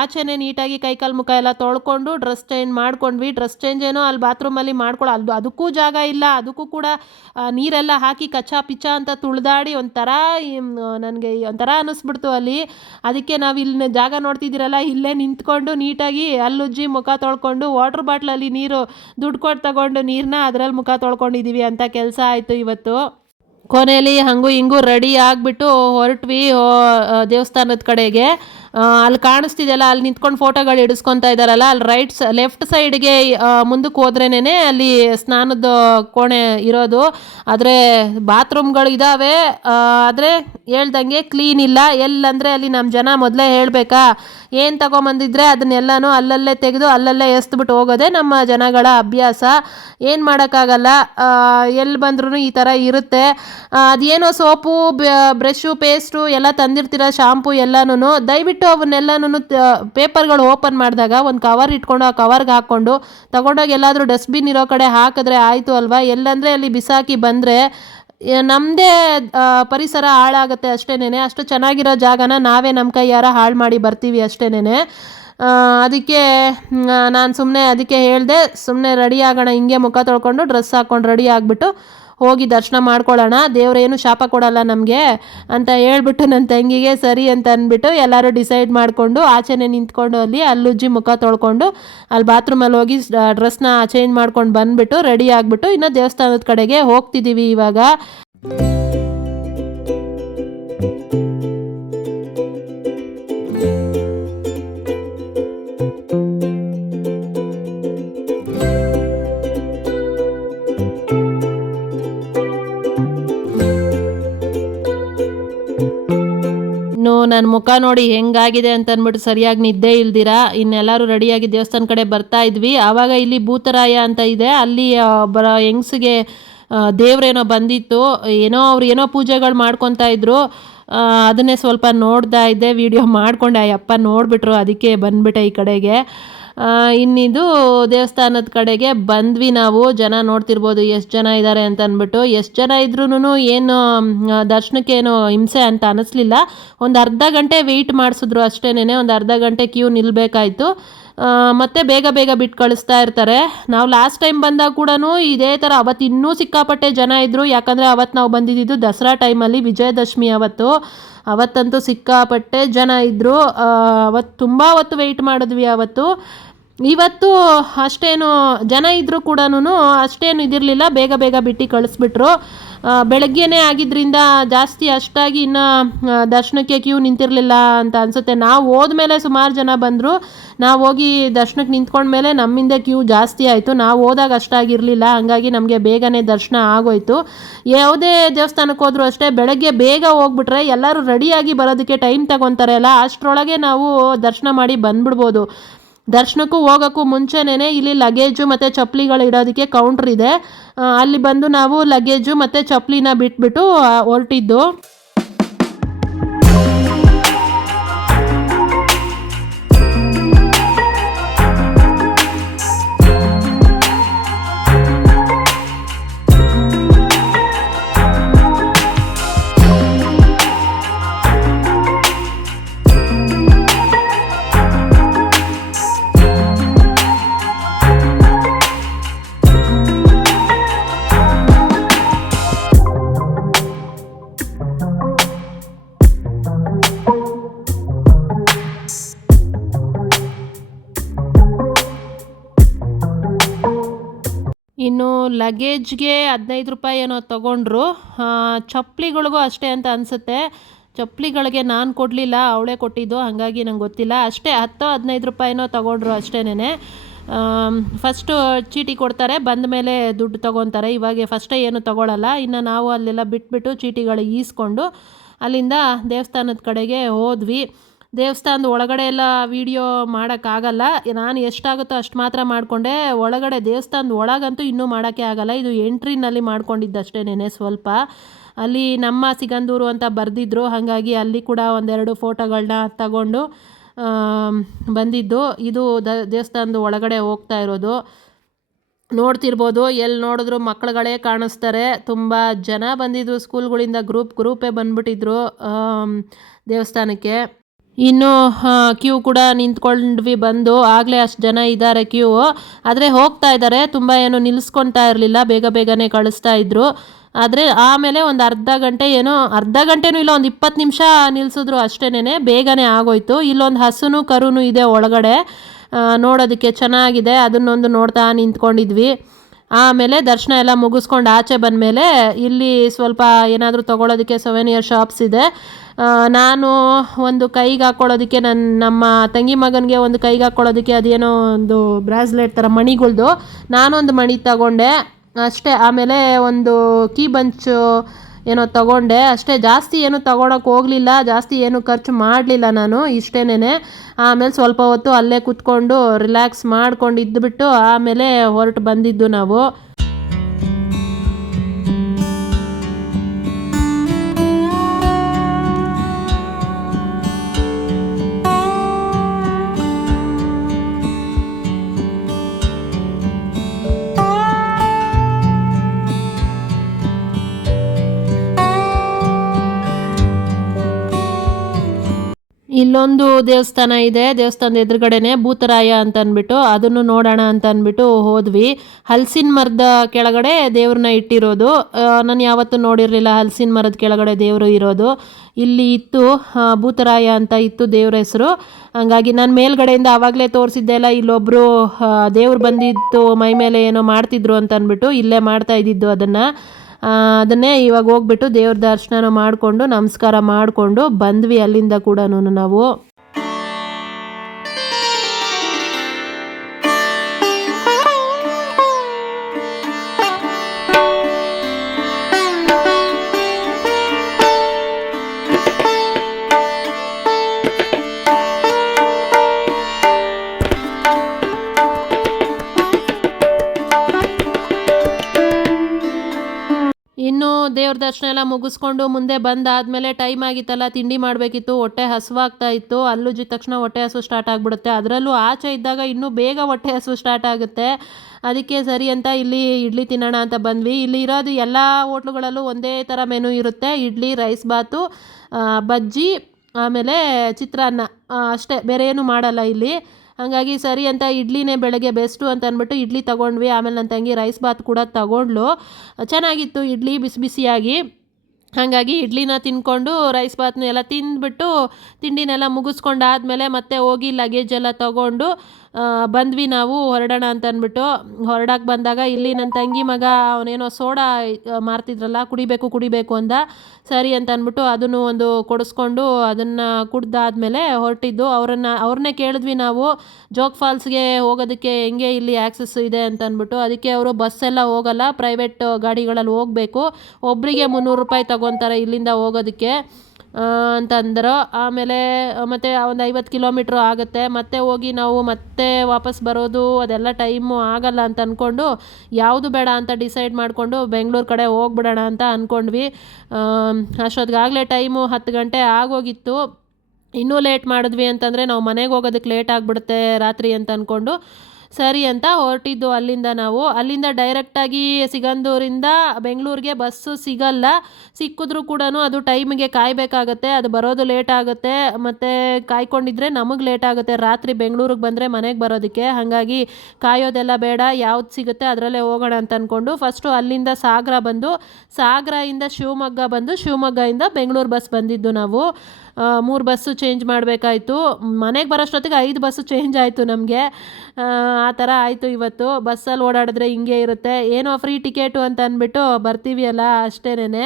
ಆಚೆನೇ ನೀಟಾಗಿ ಕೈಕಾಲು ಮುಖ ಎಲ್ಲ ತೊಳ್ಕೊಂಡು ಡ್ರೆಸ್ ಚೇಂಜ್ ಮಾಡ್ಕೊಂಡ್ವಿ. ಡ್ರೆಸ್ ಚೇಂಜ್ ಏನೋ ಅಲ್ಲಿ ಬಾತ್ರೂಮಲ್ಲಿ ಮಾಡ್ಕೊಳ್ಳೋ ಅದಕ್ಕೂ ಜಾಗ ಇಲ್ಲ, ಅದಕ್ಕೂ ಕೂಡ ನೀರೆಲ್ಲ ಹಾಕಿ ಕಚ್ಚಾ ಪಿಚ್ಚ ಅಂತ ತುಳಿದಾಡಿ ನನಗೆ ಒಂಥರ ಅನ್ನಿಸ್ಬಿಡ್ತು ಅಲ್ಲಿ. ಅದಕ್ಕೆ ನಾವು ಇಲ್ಲಿ ಜಾಗ ನೋಡ್ತಿದ್ದೀರಲ್ಲ, ಇಲ್ಲೇ ನಿಂತ್ಕೊಂಡು ನೀಟಾಗಿ ಅಲ್ಲುಜ್ಜಿ ಮುಖ ತೊಳ್ಕೊಂಡು, ವಾಟ್ರ್ ಬಾಟ್ಲಲ್ಲಿ ನೀರು ದುಡ್ಡು ಕೊಟ್ಟು ತಗೊಂಡು ನೀರನ್ನ ಅದರಲ್ಲಿ ಮುಖ ತೊಳ್ಕೊಂಡಿದ್ದೀವಿ ಅಂತ ಕೆಲಸ ಆಯಿತು ಇವತ್ತು. ಕೊನೆಯಲ್ಲಿ ಹಂಗೂ ಹಿಂಗೂ ರೆಡಿ ಆಗಿಬಿಟ್ಟು ಹೊರಟ್ವಿ ದೇವಸ್ಥಾನದ ಕಡೆಗೆ. ಅಲ್ಲಿ ಕಾಣಿಸ್ತಿದೆಯಲ್ಲ, ಅಲ್ಲಿ ನಿಂತ್ಕೊಂಡು ಫೋಟೋಗಳು ಹಿಡಿಸ್ಕೊತಾ ಇದ್ದಾರಲ್ಲ, ಅಲ್ಲಿ ಲೆಫ್ಟ್ ಸೈಡ್ಗೆ ಮುಂದಕ್ಕೆ ಹೋದ್ರೇನೆ ಅಲ್ಲಿ ಸ್ನಾನದ ಕೋಣೆ ಇರೋದು. ಆದರೆ ಬಾತ್ರೂಮ್ಗಳು ಇದ್ದಾವೆ, ಆದರೆ ಹೇಳ್ದಂಗೆ ಕ್ಲೀನ್ ಇಲ್ಲ. ಎಲ್ಲಂದರೆ ಅಲ್ಲಿ ನಮ್ಮ ಜನ ಮೊದಲೇ ಹೇಳಬೇಕಾ, ಏನು ತಗೊಂಬಂದಿದ್ರೆ ಅದನ್ನೆಲ್ಲನೂ ಅಲ್ಲಲ್ಲೇ ತೆಗೆದು ಅಲ್ಲಲ್ಲೇ ಎಸ್ದುಬಿಟ್ಟು ಹೋಗೋದೇ ನಮ್ಮ ಜನಗಳ ಅಭ್ಯಾಸ. ಏನು ಮಾಡೋಕ್ಕಾಗಲ್ಲ, ಎಲ್ಲಿ ಬಂದ್ರೂ ಈ ಥರ ಇರುತ್ತೆ. ಅದೇನೋ ಸೋಪು, ಬ್ರಷು, ಪೇಸ್ಟು ಎಲ್ಲ ತಂದಿರ್ತೀರ, ಶಾಂಪು ಎಲ್ಲನೂ, ದಯವಿಟ್ಟು ಅವನ್ನೆಲ್ಲನೂ ಪೇಪರ್ಗಳು ಓಪನ್ ಮಾಡಿದಾಗ ಒಂದು ಕವರ್ ಇಟ್ಕೊಂಡು ಆ ಕವರ್ಗೆ ಹಾಕ್ಕೊಂಡು ತಗೊಂಡೋಗಿ ಎಲ್ಲಾದರೂ ಡಸ್ಟ್ಬಿನ್ ಇರೋ ಕಡೆ ಹಾಕಿದ್ರೆ ಆಯಿತು ಅಲ್ವಾ. ಎಲ್ಲಂದರೆ ಅಲ್ಲಿ ಬಿಸಾಕಿ ಬಂದರೆ ನಮ್ಮದೇ ಪರಿಸರ ಹಾಳಾಗುತ್ತೆ ಅಷ್ಟೇನೆ. ಅಷ್ಟು ಚೆನ್ನಾಗಿರೋ ಜಾಗನ ನಾವೇ ನಮ್ಮ ಕೈಯಾರ ಹಾಳು ಮಾಡಿ ಬರ್ತೀವಿ ಅಷ್ಟೇನೆ. ಅದಕ್ಕೆ ನಾನು ಅದಕ್ಕೆ ಹೇಳಿದೆ, ಸುಮ್ಮನೆ ರೆಡಿ ಆಗೋಣ, ಹಿಂಗೆ ಮುಖ ತೊಳ್ಕೊಂಡು ಡ್ರೆಸ್ ಹಾಕ್ಕೊಂಡು ರೆಡಿ ಆಗಿಬಿಟ್ಟು ಹೋಗಿ ದರ್ಶನ ಮಾಡ್ಕೊಳ್ಳೋಣ, ದೇವರೇನು ಶಾಪ ಕೊಡಲ್ಲ ನಮಗೆ ಅಂತ ಹೇಳ್ಬಿಟ್ಟು ನನ್ನ ತಂಗಿಗೆ ಸರಿ ಅಂತ ಅಂದ್ಬಿಟ್ಟು ಎಲ್ಲರೂ ಡಿಸೈಡ್ ಮಾಡಿಕೊಂಡು ಆಚೆನೇ ನಿಂತ್ಕೊಂಡು ಅಲ್ಲುಜ್ಜಿ ಮುಖ ತೊಳ್ಕೊಂಡು ಅಲ್ಲಿ ಬಾತ್ರೂಮಲ್ಲಿ ಹೋಗಿ ಡ್ರೆಸ್ನ ಚೇಂಜ್ ಮಾಡ್ಕೊಂಡು ಬಂದುಬಿಟ್ಟು ರೆಡಿ ಆಗಿಬಿಟ್ಟು ಇನ್ನು ದೇವಸ್ಥಾನದ ಕಡೆಗೆ ಹೋಗ್ತಿದ್ದೀವಿ ಇವಾಗ. ನನ್ನ ಮುಖ ನೋಡಿ ಹೆಂಗಾಗಿದೆ ಅಂತ ಅಂದ್ಬಿಟ್ಟು ಸರಿಯಾಗಿ ನಿದ್ದೆ ಇಲ್ದಿರಾ ಇನ್ನೆಲ್ಲರೂ ರೆಡಿಯಾಗಿ ದೇವಸ್ಥಾನ ಕಡೆ ಬರ್ತಾ ಇದ್ವಿ. ಆವಾಗ ಇಲ್ಲಿ ಭೂತರಾಯ ಅಂತ ಇದೆ, ಅಲ್ಲಿ ಹೆಂಗ್ಸಿಗೆ ದೇವ್ರೇನೋ ಬಂದಿತ್ತು, ಅವ್ರು ಏನೋ ಪೂಜೆಗಳು ಮಾಡ್ಕೊತಾ ಇದ್ರು. ಅದನ್ನೇ ಸ್ವಲ್ಪ ನೋಡ್ತಾ ಇದ್ದೆ, ವಿಡಿಯೋ ಮಾಡ್ಕೊಂಡೆ. ಅಯ್ಯಪ್ಪ ನೋಡಿಬಿಟ್ರು, ಅದಕ್ಕೆ ಬಂದ್ಬಿಟ್ಟೆ ಈ ಕಡೆಗೆ. ಇನ್ನಿದು ದೇವಸ್ಥಾನದ ಕಡೆಗೆ ಬಂದ್ವಿ ನಾವು. ಜನ ನೋಡ್ತಿರ್ಬೋದು ಎಷ್ಟು ಜನ ಇದ್ದಾರೆ ಅಂತ ಅಂದ್ಬಿಟ್ಟು. ಎಷ್ಟು ಜನ ಇದ್ರೂ ಏನು ದರ್ಶನಕ್ಕೇನು ಹಿಂಸೆ ಅಂತ ಅನ್ನಿಸ್ಲಿಲ್ಲ. ಒಂದು ಅರ್ಧ ಗಂಟೆ ವೆಯ್ಟ್ ಮಾಡಿಸಿದ್ರು ಅಷ್ಟೇನೆ, ಒಂದು ಅರ್ಧ ಗಂಟೆ ಕ್ಯೂ ನಿಲ್ಲಬೇಕಾಯ್ತು. ಮತ್ತು ಬೇಗ ಬೇಗ ಬಿಟ್ಟು ಕಳಿಸ್ತಾ ಇರ್ತಾರೆ. ನಾವು ಲಾಸ್ಟ್ ಟೈಮ್ ಬಂದಾಗ ಕೂಡ ಇದೇ ಥರ ಅವತ್ತು ಇನ್ನೂ ಸಿಕ್ಕಾಪಟ್ಟೆ ಜನ ಇದ್ದರು. ಯಾಕಂದರೆ ಅವತ್ತು ನಾವು ಬಂದಿದ್ದು ದಸರಾ ಟೈಮಲ್ಲಿ, ವಿಜಯದಶಮಿ ಅವತ್ತಂತೂ ಸಿಕ್ಕಾಪಟ್ಟೆ ಜನ ಇದ್ದರು. ಅವತ್ತು ತುಂಬ ಹೊತ್ತು ವೆಯ್ಟ್ ಮಾಡಿದ್ವಿ ಅವತ್ತು. ಇವತ್ತು ಅಷ್ಟೇನು ಜನ ಇದ್ದರೂ ಕೂಡ ಅಷ್ಟೇನು ಇದಿರಲಿಲ್ಲ, ಬೇಗ ಬೇಗ ಬಿಟ್ಟು ಕಳಿಸ್ಬಿಟ್ರು. ಬೆಳಗ್ಗೆನೇ ಆಗಿದ್ದರಿಂದ ಜಾಸ್ತಿ ಅಷ್ಟಾಗಿ ಇನ್ನು ದರ್ಶನಕ್ಕೆ ಕ್ಯೂ ನಿಂತಿರಲಿಲ್ಲ ಅಂತ ಅನಿಸುತ್ತೆ. ನಾವು ಹೋದ್ಮೇಲೆ ಸುಮಾರು ಜನ ಬಂದರು. ನಾವು ಹೋಗಿ ದರ್ಶನಕ್ಕೆ ನಿಂತ್ಕೊಂಡ್ಮೇಲೆ ನಮ್ಮಿಂದ ಕ್ಯೂ ಜಾಸ್ತಿ ಆಯಿತು. ನಾವು ಹೋದಾಗ ಅಷ್ಟಾಗಿರಲಿಲ್ಲ, ಹಾಗಾಗಿ ನಮಗೆ ಬೇಗನೆ ದರ್ಶನ ಆಗೋಯ್ತು. ಯಾವುದೇ ದೇವಸ್ಥಾನಕ್ಕೆ ಹೋದರೂ ಅಷ್ಟೇ ಬೆಳಗ್ಗೆ ಬೇಗ ಹೋಗ್ಬಿಟ್ರೆ ಎಲ್ಲರೂ ರೆಡಿಯಾಗಿ ಬರೋದಕ್ಕೆ ಟೈಮ್ ತಗೊತಾರೆ ಅಲ್ಲ, ಅಷ್ಟರೊಳಗೆ ನಾವು ದರ್ಶನ ಮಾಡಿ ಬಂದ್ಬಿಡ್ಬೋದು. ದರ್ಶನಕ್ಕೂ ಹೋಗೋಕ್ಕೂ ಮುಂಚೆನೇ ಇಲ್ಲಿ ಲಗೇಜು ಮತ್ತು ಚಪ್ಪಲಿಗಳು ಇಡೋದಕ್ಕೆ ಕೌಂಟ್ರ್ ಇದೆ. ಅಲ್ಲಿ ಬಂದು ನಾವು ಲಗೇಜು ಮತ್ತು ಚಪ್ಪಲಿನ ಬಿಟ್ಬಿಟ್ಟು ಹೊರಟಿದ್ದು. ಇನ್ನು ಲಗೇಜ್ಗೆ 15 ರೂಪಾಯಿ ಏನೋ ತೊಗೊಂಡ್ರು. ಚಪ್ಪಲಿಗಳಿಗೂ ಅಷ್ಟೇ ಅಂತ ಅನಿಸುತ್ತೆ. ಚಪ್ಪಲಿಗಳಿಗೆ ನಾನು ಕೊಡಲಿಲ್ಲ, ಅವಳೇ ಕೊಟ್ಟಿದ್ದು, ಹಾಗಾಗಿ ನಂಗೆ ಗೊತ್ತಿಲ್ಲ. ಅಷ್ಟೇ 10-15 ರೂಪಾಯಿನೋ ತೊಗೊಂಡ್ರು ಅಷ್ಟೇನೆ. ಫಸ್ಟು ಚೀಟಿ ಕೊಡ್ತಾರೆ, ಬಂದ ಮೇಲೆ ದುಡ್ಡು ತೊಗೊತಾರೆ. ಇವಾಗ ಫಸ್ಟೇ ಏನು ತೊಗೊಳ್ಳಲ್ಲ. ಇನ್ನು ನಾವು ಅಲ್ಲೆಲ್ಲ ಬಿಟ್ಬಿಟ್ಟು ಚೀಟಿಗಳು ಈಸ್ಕೊಂಡು ಅಲ್ಲಿಂದ ದೇವಸ್ಥಾನದ ಕಡೆಗೆ ಹೋದ್ವಿ. ದೇವಸ್ಥಾನದ ಒಳಗಡೆ ಎಲ್ಲ ವೀಡಿಯೋ ಮಾಡೋಕ್ಕಾಗಲ್ಲ, ನಾನು ಎಷ್ಟಾಗುತ್ತೋ ಅಷ್ಟು ಮಾತ್ರ ಮಾಡಿಕೊಂಡೆ. ಒಳಗಡೆ ದೇವಸ್ಥಾನದ ಒಳಗಂತೂ ಇನ್ನೂ ಮಾಡೋಕ್ಕೆ ಆಗಲ್ಲ. ಇದು ಎಂಟ್ರಿನಲ್ಲಿ ಮಾಡ್ಕೊಂಡಿದ್ದಷ್ಟೇನೆ. ಸ್ವಲ್ಪ ಅಲ್ಲಿ ನಮ್ಮ ಸಿಗಂದೂರು ಅಂತ ಬರೆದಿದ್ರು, ಹಾಗಾಗಿ ಅಲ್ಲಿ ಕೂಡ ಒಂದೆರಡು ಫೋಟೋಗಳನ್ನ ತಗೊಂಡು ಬಂದಿದ್ದು. ಇದು ದೇವಸ್ಥಾನದ ಒಳಗಡೆ ಹೋಗ್ತಾ ಇರೋದು. ನೋಡ್ತಿರ್ಬೋದು, ಎಲ್ಲಿ ನೋಡಿದ್ರು ಮಕ್ಕಳುಗಳೇ ಕಾಣಿಸ್ತಾರೆ. ತುಂಬ ಜನ ಬಂದಿದ್ರು, ಸ್ಕೂಲ್ಗಳಿಂದ ಗ್ರೂಪೇ ಬಂದ್ಬಿಟ್ಟಿದ್ರು ದೇವಸ್ಥಾನಕ್ಕೆ. ಇನ್ನು ಕ್ಯೂ ಕೂಡ ನಿಂತ್ಕೊಂಡ್ವಿ ಬಂದು. ಆಗಲೇ ಅಷ್ಟು ಜನ ಇದ್ದಾರೆ ಕ್ಯೂ, ಆದರೆ ಹೋಗ್ತಾ ಇದ್ದಾರೆ. ತುಂಬ ಏನು ನಿಲ್ಲಿಸ್ಕೊತಾ ಇರಲಿಲ್ಲ, ಬೇಗ ಬೇಗನೆ ಕಳಿಸ್ತಾ ಇದ್ರು. ಆದರೆ ಆಮೇಲೆ ಒಂದು ಅರ್ಧ ಗಂಟೆನೂ ಇಲ್ಲ, ಒಂದು 20 ನಿಮಿಷ ನಿಲ್ಲಿಸಿದ್ರು ಅಷ್ಟೇನೆ. ಬೇಗನೆ ಆಗೋಯ್ತು. ಇಲ್ಲೊಂದು ಹಸುನು ಕರುನು ಇದೆ ಒಳಗಡೆ, ನೋಡೋದಕ್ಕೆ ಚೆನ್ನಾಗಿದೆ. ಅದನ್ನೊಂದು ನೋಡ್ತಾ ನಿಂತ್ಕೊಂಡಿದ್ವಿ. ಆಮೇಲೆ ದರ್ಶನ ಎಲ್ಲ ಮುಗಿಸ್ಕೊಂಡು ಆಚೆ ಬಂದಮೇಲೆ ಇಲ್ಲಿ ಸ್ವಲ್ಪ ಏನಾದರೂ ತೊಗೊಳೋದಕ್ಕೆ ಸೊವೆನಿಯರ್ ಶಾಪ್ಸ್ ಇದೆ. ನಾನು ಒಂದು ಕೈಗೆ ಹಾಕ್ಕೊಳ್ಳೋದಕ್ಕೆ, ನಮ್ಮ ತಂಗಿ ಮಗನಿಗೆ ಒಂದು ಕೈಗೆ ಹಾಕ್ಕೊಳ್ಳೋದಕ್ಕೆ ಅದೇನೋ ಒಂದು ಬ್ರಾಸ್ಲೆಟ್ ಥರ ಮಣಿಗಳ್ದು, ನಾನೊಂದು ಮಣಿ ತಗೊಂಡೆ ಅಷ್ಟೇ. ಆಮೇಲೆ ಒಂದು ಕೀ ಬಂಚು ಏನೋ ತಗೊಂಡೆ ಅಷ್ಟೇ. ಜಾಸ್ತಿ ಏನು ತೊಗೊಳಕ್ಕೆ ಹೋಗಲಿಲ್ಲ, ಜಾಸ್ತಿ ಏನು ಖರ್ಚು ಮಾಡಲಿಲ್ಲ ನಾನು, ಇಷ್ಟೇನೆ. ಆಮೇಲೆ ಸ್ವಲ್ಪ ಹೊತ್ತು ಅಲ್ಲೇ ಕೂತ್ಕೊಂಡು ರಿಲ್ಯಾಕ್ಸ್ ಮಾಡ್ಕೊಂಡು ಇದ್ದುಬಿಟ್ಟು ಆಮೇಲೆ ಹೊರಟು ಬಂದಿದ್ದು ನಾವು. ಇಲ್ಲೊಂದು ದೇವಸ್ಥಾನ ಇದೆ, ದೇವಸ್ಥಾನದ ಎದುರುಗಡೆನೆ ಭೂತರಾಯ ಅಂತ ಅಂದ್ಬಿಟ್ಟು, ಅದನ್ನು ನೋಡೋಣ ಅಂತ ಅಂದ್ಬಿಟ್ಟು ಹೋದ್ವಿ. ಹಲಸಿನ ಮರದ ಕೆಳಗಡೆ ದೇವ್ರನ್ನ ಇಟ್ಟಿರೋದು. ನಾನು ಯಾವತ್ತೂ ನೋಡಿರಲಿಲ್ಲ ಹಲಸಿನ ಮರದ ಕೆಳಗಡೆ ದೇವರು ಇರೋದು. ಇಲ್ಲಿ ಇತ್ತು, ಭೂತರಾಯ ಅಂತ ಇತ್ತು ದೇವ್ರ ಹೆಸರು. ಹಂಗಾಗಿ ನಾನು ಮೇಲ್ಗಡೆಯಿಂದ ಆವಾಗಲೇ ತೋರಿಸಿದ್ದೆ ಅಲ್ಲ, ಇಲ್ಲೊಬ್ಬರು ದೇವ್ರು ಬಂದಿತ್ತು, ಮೈ ಮೇಲೆ ಏನೋ ಮಾಡ್ತಿದ್ರು ಅಂತ ಅಂದ್ಬಿಟ್ಟು ಇಲ್ಲೇ ಮಾಡ್ತಾ ಇದ್ದಿದ್ದು ಅದನ್ನೇ ಇವಾಗ ಹೋಗ್ಬಿಟ್ಟು ದೇವ್ರ ದರ್ಶನ ಮಾಡಿಕೊಂಡು ನಮಸ್ಕಾರ ಮಾಡಿಕೊಂಡು ಬಂದ್ವಿ ಅಲ್ಲಿಂದ ಕೂಡ ನಾವು. ಇನ್ನು ದೇವ್ರ ದರ್ಶನ ಎಲ್ಲ ಮುಗಿಸ್ಕೊಂಡು ಮುಂದೆ ಬಂದಾದಮೇಲೆ ಟೈಮ್ ಆಗಿತ್ತಲ್ಲ, ತಿಂಡಿ ಮಾಡಬೇಕಿತ್ತು, ಹೊಟ್ಟೆ ಹಸುವಾಗ್ತಾ ಇತ್ತು. ಅಲ್ಲುಜಿದ ತಕ್ಷಣ ಹೊಟ್ಟೆ ಹಸು ಸ್ಟಾರ್ಟ್ ಆಗಿಬಿಡುತ್ತೆ. ಅದರಲ್ಲೂ ಆಚೆ ಇದ್ದಾಗ ಇನ್ನೂ ಬೇಗ ಹೊಟ್ಟೆ ಹಸು ಸ್ಟಾರ್ಟ್ ಆಗುತ್ತೆ. ಅದಕ್ಕೆ ಸರಿ ಅಂತ ಇಲ್ಲಿ ಇಡ್ಲಿ ತಿನ್ನೋಣ ಅಂತ ಬಂದ್ವಿ. ಇಲ್ಲಿ ಇರೋದು ಎಲ್ಲ ಹೋಟ್ಲುಗಳಲ್ಲೂ ಒಂದೇ ಥರ ಮೆನು ಇರುತ್ತೆ, ಇಡ್ಲಿ, ರೈಸ್ ಬಾತು, ಬಜ್ಜಿ, ಆಮೇಲೆ ಚಿತ್ರಾನ್ನ ಅಷ್ಟೇ, ಬೇರೆ ಏನು ಮಾಡಲ್ಲ ಇಲ್ಲಿ. ಹಾಗಾಗಿ ಸರಿ ಅಂತ ಇಡ್ಲಿನೇ ಬೆಳಗ್ಗೆ ಬೆಸ್ಟು ಅಂತ ಅಂದ್ಬಿಟ್ಟು ಇಡ್ಲಿ ತೊಗೊಂಡ್ವಿ. ಆಮೇಲೆ ನನ್ನ ತಂಗಿ ರೈಸ್ ಬಾತ್ ಕೂಡ ತೊಗೊಂಡ್ಲು. ಚೆನ್ನಾಗಿತ್ತು ಇಡ್ಲಿ, ಬಿಸಿ ಬಿಸಿಯಾಗಿ. ಹಾಗಾಗಿ ಇಡ್ಲಿನ ತಿಂದ್ಕೊಂಡು ರೈಸ್ ಬಾತ್ನ ಎಲ್ಲ ತಿಂದ್ಬಿಟ್ಟು ತಿಂಡಿನೆಲ್ಲ ಮುಗಿಸ್ಕೊಂಡಾದ್ಮೇಲೆ ಮತ್ತೆ ಹೋಗಿ ಲಗೇಜ್ ಎಲ್ಲ ತೊಗೊಂಡು ಬಂದ್ವಿ ನಾವು ಹೊರಡೋಣ ಅಂತ ಅಂದ್ಬಿಟ್ಟು. ಹೊರಡಕ್ಕೆ ಬಂದಾಗ ಇಲ್ಲಿ ನನ್ನ ತಂಗಿ ಮಗ ಅವನೇನೋ ಸೋಡಾ ಮಾರ್ತಿದ್ರಲ್ಲ, ಕುಡಿಬೇಕು ಅಂದ. ಸರಿ ಅಂತ ಅಂದ್ಬಿಟ್ಟು ಅದನ್ನು ಒಂದು ಕೊಡಿಸ್ಕೊಂಡು ಅದನ್ನು ಕುಡ್ದಾದ್ಮೇಲೆ ಹೊರಟಿದ್ದು. ಅವ್ರನ್ನೇ ಕೇಳಿದ್ವಿ ನಾವು ಜೋಗ್ ಫಾಲ್ಸ್ಗೆ ಹೋಗೋದಕ್ಕೆ ಹೆಂಗೆ ಇಲ್ಲಿ ಆ್ಯಕ್ಸಸ್ ಇದೆ ಅಂತ ಅಂದ್ಬಿಟ್ಟು. ಅದಕ್ಕೆ ಅವರು ಬಸ್ಸೆಲ್ಲ ಹೋಗಲ್ಲ, ಪ್ರೈವೇಟ್ ಗಾಡಿಗಳಲ್ಲಿ ಹೋಗಬೇಕು, ಒಬ್ಬರಿಗೆ 300 ರೂಪಾಯಿ ತಗೊತಾರೆ ಇಲ್ಲಿಂದ ಹೋಗೋದಕ್ಕೆ ಅಂತಂದರು. ಆಮೇಲೆ ಮತ್ತೆ ಒಂದು 50 ಕಿಲೋಮೀಟ್ರು ಆಗುತ್ತೆ. ಮತ್ತೆ ಹೋಗಿ ನಾವು ಮತ್ತೆ ವಾಪಸ್ ಬರೋದು ಅದೆಲ್ಲ ಟೈಮು ಆಗಲ್ಲ ಅಂತ ಅಂದ್ಕೊಂಡು ಯಾವುದು ಬೇಡ ಅಂತ ಡಿಸೈಡ್ ಮಾಡಿಕೊಂಡು ಬೆಂಗಳೂರು ಕಡೆ ಹೋಗ್ಬಿಡೋಣ ಅಂತ ಅಂದ್ಕೊಂಡ್ವಿ. ಅಷ್ಟೊತ್ತಿಗಾಗಲೇ ಟೈಮು 10 ಗಂಟೆ ಆಗೋಗಿತ್ತು. ಇನ್ನೂ ಲೇಟ್ ಮಾಡಿದ್ವಿ ಅಂತಂದರೆ ನಾವು ಮನೆಗೆ ಹೋಗೋದಕ್ಕೆ ಲೇಟ್ ಆಗಿಬಿಡುತ್ತೆ ರಾತ್ರಿ ಅಂತ ಅಂದ್ಕೊಂಡು ಸರಿ ಅಂತ ಹೊರಟಿದ್ದು. ಅಲ್ಲಿಂದ ಡೈರೆಕ್ಟಾಗಿ ಸಿಗಂದೂರಿಂದ ಬೆಂಗಳೂರಿಗೆ ಬಸ್ಸು ಸಿಗಲ್ಲ. ಸಿಕ್ಕಿದ್ರೂ ಕೂಡ ಅದು ಟೈಮಿಗೆ ಕಾಯಬೇಕಾಗತ್ತೆ, ಅದು ಬರೋದು ಲೇಟ್ ಆಗುತ್ತೆ. ಮತ್ತು ಕಾಯ್ಕೊಂಡಿದ್ರೆ ನಮಗೆ ಲೇಟ್ ಆಗುತ್ತೆ ರಾತ್ರಿ ಬೆಂಗಳೂರಿಗೆ ಬಂದರೆ ಮನೆಗೆ ಬರೋದಕ್ಕೆ. ಹಾಗಾಗಿ ಕಾಯೋದೆಲ್ಲ ಬೇಡ, ಯಾವ್ದು ಸಿಗುತ್ತೆ ಅದರಲ್ಲೇ ಹೋಗೋಣ ಅಂತ ಅಂದ್ಕೊಂಡು ಫಸ್ಟು ಅಲ್ಲಿಂದ ಸಾಗರದಿಂದ ಶಿವಮೊಗ್ಗದಿಂದ ಬೆಂಗಳೂರು ಬಸ್ ಬಂದಿದ್ದು ನಾವು. 3 ಬಸ್ಸು ಚೇಂಜ್ ಮಾಡಬೇಕಾಯ್ತು. ಮನೆಗೆ ಬರೋಷ್ಟೊತ್ತಿಗೆ 5 ಬಸ್ಸು ಚೇಂಜ್ ಆಯಿತು ನಮಗೆ. ಆ ಥರ ಆಯಿತು ಇವತ್ತು. ಬಸ್ಸಲ್ಲಿ ಓಡಾಡಿದ್ರೆ ಹಿಂಗೆ ಇರುತ್ತೆ. ಏನೋ ಫ್ರೀ ಟಿಕೆಟು ಅಂತ ಅಂದ್ಬಿಟ್ಟು ಬರ್ತೀವಿ ಅಲ್ಲ ಅಷ್ಟೇನೆ.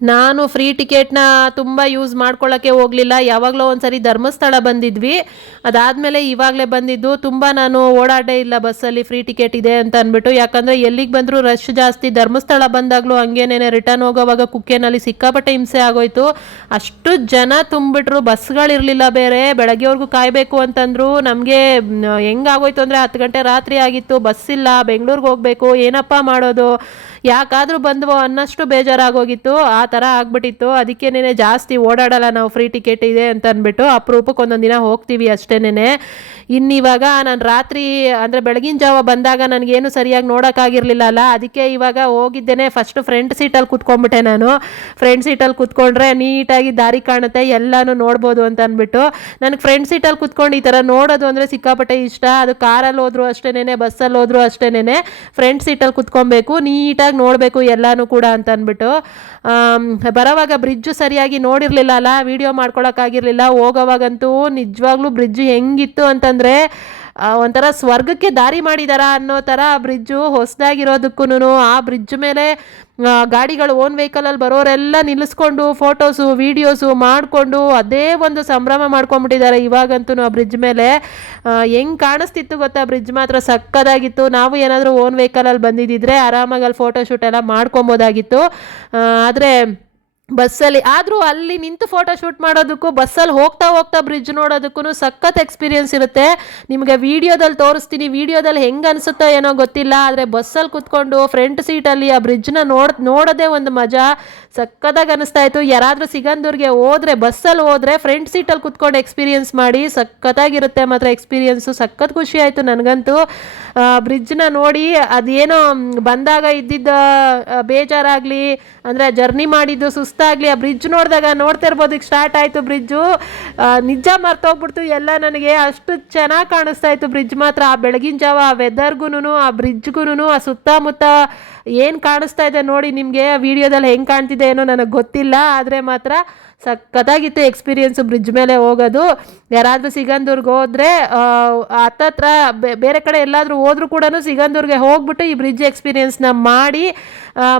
ನಾನು ಫ್ರೀ ಟಿಕೆಟ್ನ ತುಂಬ ಯೂಸ್ ಮಾಡ್ಕೊಳ್ಳೋಕ್ಕೆ ಹೋಗಲಿಲ್ಲ. ಯಾವಾಗಲೋ ಒಂದು ಸರಿ ಧರ್ಮಸ್ಥಳ ಬಂದಿದ್ವಿ, ಅದಾದಮೇಲೆ ಇವಾಗಲೇ ಬಂದಿದ್ದು. ತುಂಬ ನಾನು ಓಡಾಡೇ ಇಲ್ಲ ಬಸ್ಸಲ್ಲಿ ಫ್ರೀ ಟಿಕೆಟ್ ಇದೆ ಅಂತ ಅಂದ್ಬಿಟ್ಟು. ಯಾಕಂದರೆ ಎಲ್ಲಿಗೆ ಬಂದರೂ ರಶ್ ಜಾಸ್ತಿ. ಧರ್ಮಸ್ಥಳ ಬಂದಾಗಲೂ ಹಂಗೇನೇನೆ ರಿಟರ್ನ್ ಹೋಗೋವಾಗ ಕುಕ್ಕೆನಲ್ಲಿ ಸಿಕ್ಕಾಪಟ್ಟೆ ಹಿಂಸೆ ಆಗೋಯ್ತು. ಅಷ್ಟು ಜನ ತುಂಬಿಟ್ರು, ಬಸ್ಗಳಿರಲಿಲ್ಲ ಬೇರೆ. ಬೆಳಗ್ಗೆವರೆಗೂ ಕಾಯಬೇಕು ಅಂತಂದರು. ನಮಗೆ ಹೆಂಗಾಗೋಯ್ತು ಅಂದರೆ 10 ಗಂಟೆ ರಾತ್ರಿ ಆಗಿತ್ತು, ಬಸ್ ಇಲ್ಲ, ಬೆಂಗಳೂರಿಗೆ ಹೋಗಬೇಕು, ಏನಪ್ಪ ಮಾಡೋದು, ಯಾಕಾದರೂ ಬಂದ್ವೋ ಅನ್ನಷ್ಟು ಬೇಜಾರಾಗೋಗಿತ್ತು. ಆ ಥರ ಆಗ್ಬಿಟ್ಟಿತ್ತು. ಅದಕ್ಕೇನೆ ಜಾಸ್ತಿ ಓಡಾಡಲ್ಲ ನಾವು ಫ್ರೀ ಟಿಕೆಟ್ ಇದೆ ಅಂತ ಅಂದ್ಬಿಟ್ಟು. ಅಪರೂಪಕ್ಕೆ ಒಂದೊಂದು ದಿನ ಹೋಗ್ತೀವಿ ಅಷ್ಟೇನೆ. ಇನ್ನಿವಾಗ ನಾನು ರಾತ್ರಿ ಅಂದರೆ ಬೆಳಗಿನ ಜಾವ ಬಂದಾಗ ನನಗೇನು ಸರಿಯಾಗಿ ನೋಡೋಕ್ಕಾಗಿರಲಿಲ್ಲ ಅಲ್ಲ, ಅದಕ್ಕೆ ಇವಾಗ ಹೋಗಿದ್ದೇನೆ ಫಸ್ಟು ಫ್ರಂಟ್ ಸೀಟಲ್ಲಿ ಕೂತ್ಕೊಂಡ್ಬಿಟ್ಟೆ ನಾನು. ಫ್ರಂಟ್ ಸೀಟಲ್ಲಿ ಕೂತ್ಕೊಂಡ್ರೆ ನೀಟಾಗಿ ದಾರಿ ಕಾಣುತ್ತೆ, ಎಲ್ಲನೂ ನೋಡ್ಬೋದು ಅಂತ ಅಂದ್ಬಿಟ್ಟು. ನನಗೆ ಫ್ರಂಟ್ ಸೀಟಲ್ಲಿ ಕೂತ್ಕೊಂಡು ಈ ಥರ ನೋಡೋದು ಅಂದರೆ ಸಿಕ್ಕಾಪಟ್ಟೆ ಇಷ್ಟ. ಅದು ಕಾರಲ್ಲಿ ಹೋದ್ರು ಅಷ್ಟೇನೆ, ಬಸ್ಸಲ್ಲಿ ಹೋದ್ರು ಅಷ್ಟೇನೆ, ಫ್ರಂಟ್ ಸೀಟಲ್ಲಿ ಕೂತ್ಕೊಬೇಕು, ನೀಟಾಗಿ ನೋಡಬೇಕು ಎಲ್ಲನೂ ಕೂಡ ಅಂತ ಅಂದ್ಬಿಟ್ಟು. ಬರೋವಾಗ ಬ್ರಿಡ್ಜು ಸರಿಯಾಗಿ ನೋಡಿರಲಿಲ್ಲ ಅಲ್ಲ, ವೀಡಿಯೋ ಮಾಡ್ಕೊಳಕ್ಕಾಗಿರಲಿಲ್ಲ. ಹೋಗೋವಾಗಂತೂ ನಿಜವಾಗ್ಲೂ ಬ್ರಿಡ್ಜು ಹೆಂಗಿತ್ತು ಅಂತಂದರೆ ಒಂಥರ ಸ್ವರ್ಗಕ್ಕೆ ದಾರಿ ಮಾಡಿದಾರ ಅನ್ನೋ ಥರ ಬ್ರಿಡ್ಜು ಹೊಸದಾಗಿರೋದಕ್ಕೂ. ಆ ಬ್ರಿಡ್ಜ್ ಮೇಲೆ ಗಾಡಿಗಳು ಓನ್ ವೆಹಿಕಲಲ್ಲಿ ಬರೋರೆಲ್ಲ ನಿಲ್ಲಿಸ್ಕೊಂಡು ಫೋಟೋಸು ವೀಡಿಯೋಸು ಮಾಡಿಕೊಂಡು ಅದೇ ಒಂದು ಸಂಭ್ರಮ ಮಾಡ್ಕೊಂಬಿಟ್ಟಿದ್ದಾರೆ ಇವಾಗಂತೂ. ಆ ಬ್ರಿಡ್ಜ್ ಮೇಲೆ ಹೆಂಗೆ ಕಾಣಿಸ್ತಿತ್ತು ಗೊತ್ತಾ, ಬ್ರಿಡ್ಜ್ ಮಾತ್ರ ಸಕ್ಕದಾಗಿತ್ತು. ನಾವು ಏನಾದರೂ ಓನ್ ವೆಹಿಕಲಲ್ಲಿ ಬಂದಿದ್ದಿದ್ರೆ ಆರಾಮಾಗಿ ಅಲ್ಲಿ ಫೋಟೋಶೂಟ್ ಎಲ್ಲ ಮಾಡ್ಕೊಬೋದಾಗಿತ್ತು. ಆದರೆ ಬಸ್ಸಲ್ಲಿ ಆದರೂ ಅಲ್ಲಿ ನಿಂತು ಫೋಟೋ ಶೂಟ್ ಮಾಡೋದಕ್ಕೂ ಬಸ್ಸಲ್ಲಿ ಹೋಗ್ತಾ ಬ್ರಿಡ್ಜ್ ನೋಡೋದಕ್ಕೂ ಸಖತ್ ಎಕ್ಸ್ಪೀರಿಯನ್ಸ್ ಇರುತ್ತೆ. ನಿಮಗೆ ವೀಡಿಯೋದಲ್ಲಿ ತೋರಿಸ್ತೀನಿ, ವೀಡಿಯೋದಲ್ಲಿ ಹೆಂಗೆ ಅನಿಸುತ್ತೋ ಏನೋ ಗೊತ್ತಿಲ್ಲ, ಆದರೆ ಬಸ್ಸಲ್ಲಿ ಕೂತ್ಕೊಂಡು ಫ್ರಂಟ್ ಸೀಟಲ್ಲಿ ಆ ಬ್ರಿಡ್ಜ್ನ ನೋಡೋದೇ ಒಂದು ಮಜಾ. ಸಕ್ಕತ್ತಾಗಿ ಅನಿಸ್ತಾ ಇತ್ತು. ಯಾರಾದರೂ ಸಿಗಂದೂರಿಗೆ ಹೋದರೆ ಬಸ್ಸಲ್ಲಿ ಹೋದರೆ ಫ್ರಂಟ್ ಸೀಟಲ್ಲಿ ಕೂತ್ಕೊಂಡು ಎಕ್ಸ್ಪೀರಿಯನ್ಸ್ ಮಾಡಿ, ಸಖತ್ತಾಗಿರುತ್ತೆ ಮಾತ್ರ ಎಕ್ಸ್ಪೀರಿಯನ್ಸು. ಸಖತ್ ಖುಷಿ ಆಯಿತು ನನಗಂತೂ ಬ್ರಿಡ್ಜ್ನ ನೋಡಿ. ಅದೇನೋ ಬಂದಾಗ ಇದ್ದಿದ್ದ ಬೇಜಾರಾಗಲಿ ಅಂದರೆ ಜರ್ನಿ ಮಾಡಿದ್ದು ಸುಸ್ತಾಗಲಿ, ಆ ಬ್ರಿಡ್ಜ್ ನೋಡಿದಾಗ ನೋಡ್ತಾ ಇರ್ಬೋದು ಸ್ಟಾರ್ಟ್ ಆಯಿತು ಬ್ರಿಡ್ಜು. ನಿಜ ಮರ್ತೋಗ್ಬಿಡ್ತು ಎಲ್ಲ ನನಗೆ, ಅಷ್ಟು ಚೆನ್ನಾಗಿ ಕಾಣಿಸ್ತಾ ಇತ್ತು ಬ್ರಿಡ್ಜ್ ಮಾತ್ರ. ಆ ಬೆಳಗಿನ ಜಾವ ಆ ವೆದರ್ಗೂ ಆ ಬ್ರಿಡ್ಜ್ಗೂ ಆ ಸುತ್ತಮುತ್ತ ಏನು ಕಾಣಿಸ್ತಾ ಇದೆ ನೋಡಿ. ನಿಮಗೆ ವಿಡಿಯೋದಲ್ಲಿ ಹೆಂಗೆ ಕಾಣ್ತಿದೆ ಏನೋ ನನಗೆ ಗೊತ್ತಿಲ್ಲ, ಆದರೆ ಮಾತ್ರ ಸಖತ್ತಾಗಿತ್ತು ಎಕ್ಸ್ಪೀರಿಯೆನ್ಸು ಬ್ರಿಡ್ಜ್ ಮೇಲೆ ಹೋಗೋದು. ಯಾರಾದರೂ ಸಿಗಂದೂರ್ಗೆ ಹೋದರೆ ಹತ್ತತ್ರ ಬೇರೆ ಕಡೆ ಎಲ್ಲಾದರೂ ಹೋದ್ರೂ ಕೂಡ ಸಿಗಂದೂರ್ಗೆ ಹೋಗ್ಬಿಟ್ಟು ಈ ಬ್ರಿಡ್ಜ್ ಎಕ್ಸ್ಪೀರಿಯೆನ್ಸ್ನ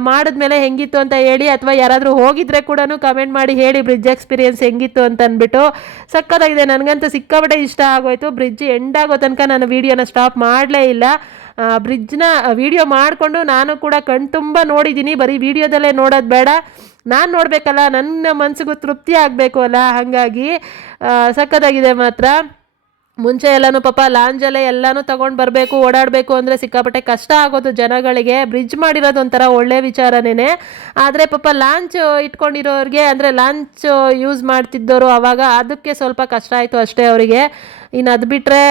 ಮಾಡಿದ್ಮೇಲೆ ಹೆಂಗಿತ್ತು ಅಂತ ಹೇಳಿ, ಅಥವಾ ಯಾರಾದರೂ ಹೋಗಿದ್ರೆ ಕೂಡ ಕಮೆಂಟ್ ಮಾಡಿ ಹೇಳಿ ಬ್ರಿಡ್ಜ್ ಎಕ್ಸ್ಪೀರಿಯೆನ್ಸ್ ಹೆಂಗಿತ್ತು ಅಂತ ಅಂದ್ಬಿಟ್ಟು. ಸಖತ್ತಾಗಿದೆ, ನನಗಂತೂ ಸಿಕ್ಕಾಪಟ್ಟೆ ಇಷ್ಟ ಆಗೋಯ್ತು. ಬ್ರಿಡ್ಜ್ ಎಂಡ್ ಆಗೋ ತನಕ ನಾನು ವೀಡಿಯೋನ ಸ್ಟಾಪ್ ಮಾಡಲೇ ಇಲ್ಲ. ಬ್ರಿಡ್ಜ್ನ ವೀಡಿಯೋ ಮಾಡಿಕೊಂಡು ನಾನು ಕೂಡ ಕಣ್ತುಂಬ ನೋಡಿದ್ದೀನಿ. ಬರೀ ವೀಡಿಯೋದಲ್ಲೇ ನೋಡೋದು ಬೇಡ, ನಾನು ನೋಡಬೇಕಲ್ಲ, ನನ್ನ ಮನಸ್ಸಿಗೂ ತೃಪ್ತಿ ಆಗಬೇಕು ಅಲ್ಲ, ಹಾಗಾಗಿ ಸಖತ್ತಾಗಿದೆ ಮಾತ್ರ. ಮುಂಚೆ ಎಲ್ಲನೂ ಪಾಪ ಲಾಂಜಲ್ಲೇ ಎಲ್ಲನೂ ತೊಗೊಂಡು ಬರಬೇಕು, ಓಡಾಡಬೇಕು ಅಂದರೆ ಸಿಕ್ಕಾಪಟ್ಟೆ ಕಷ್ಟ ಆಗೋದು ಜನಗಳಿಗೆ. ಬ್ರಿಡ್ಜ್ ಮಾಡಿರೋದು ಒಂಥರ ಒಳ್ಳೆ ವಿಚಾರನೇ. ಆದರೆ ಪಾಪ ಲಾಂಚ್ ಇಟ್ಕೊಂಡಿರೋರಿಗೆ ಅಂದರೆ ಲಾಂಚ್ ಯೂಸ್ ಮಾಡ್ತಿದ್ದವರು ಆವಾಗ ಅದಕ್ಕೆ ಸ್ವಲ್ಪ ಕಷ್ಟ ಆಯಿತು ಅಷ್ಟೇ ಅವರಿಗೆ. ಇನ್ನು ಅದು ಬಿಟ್ಟರೆ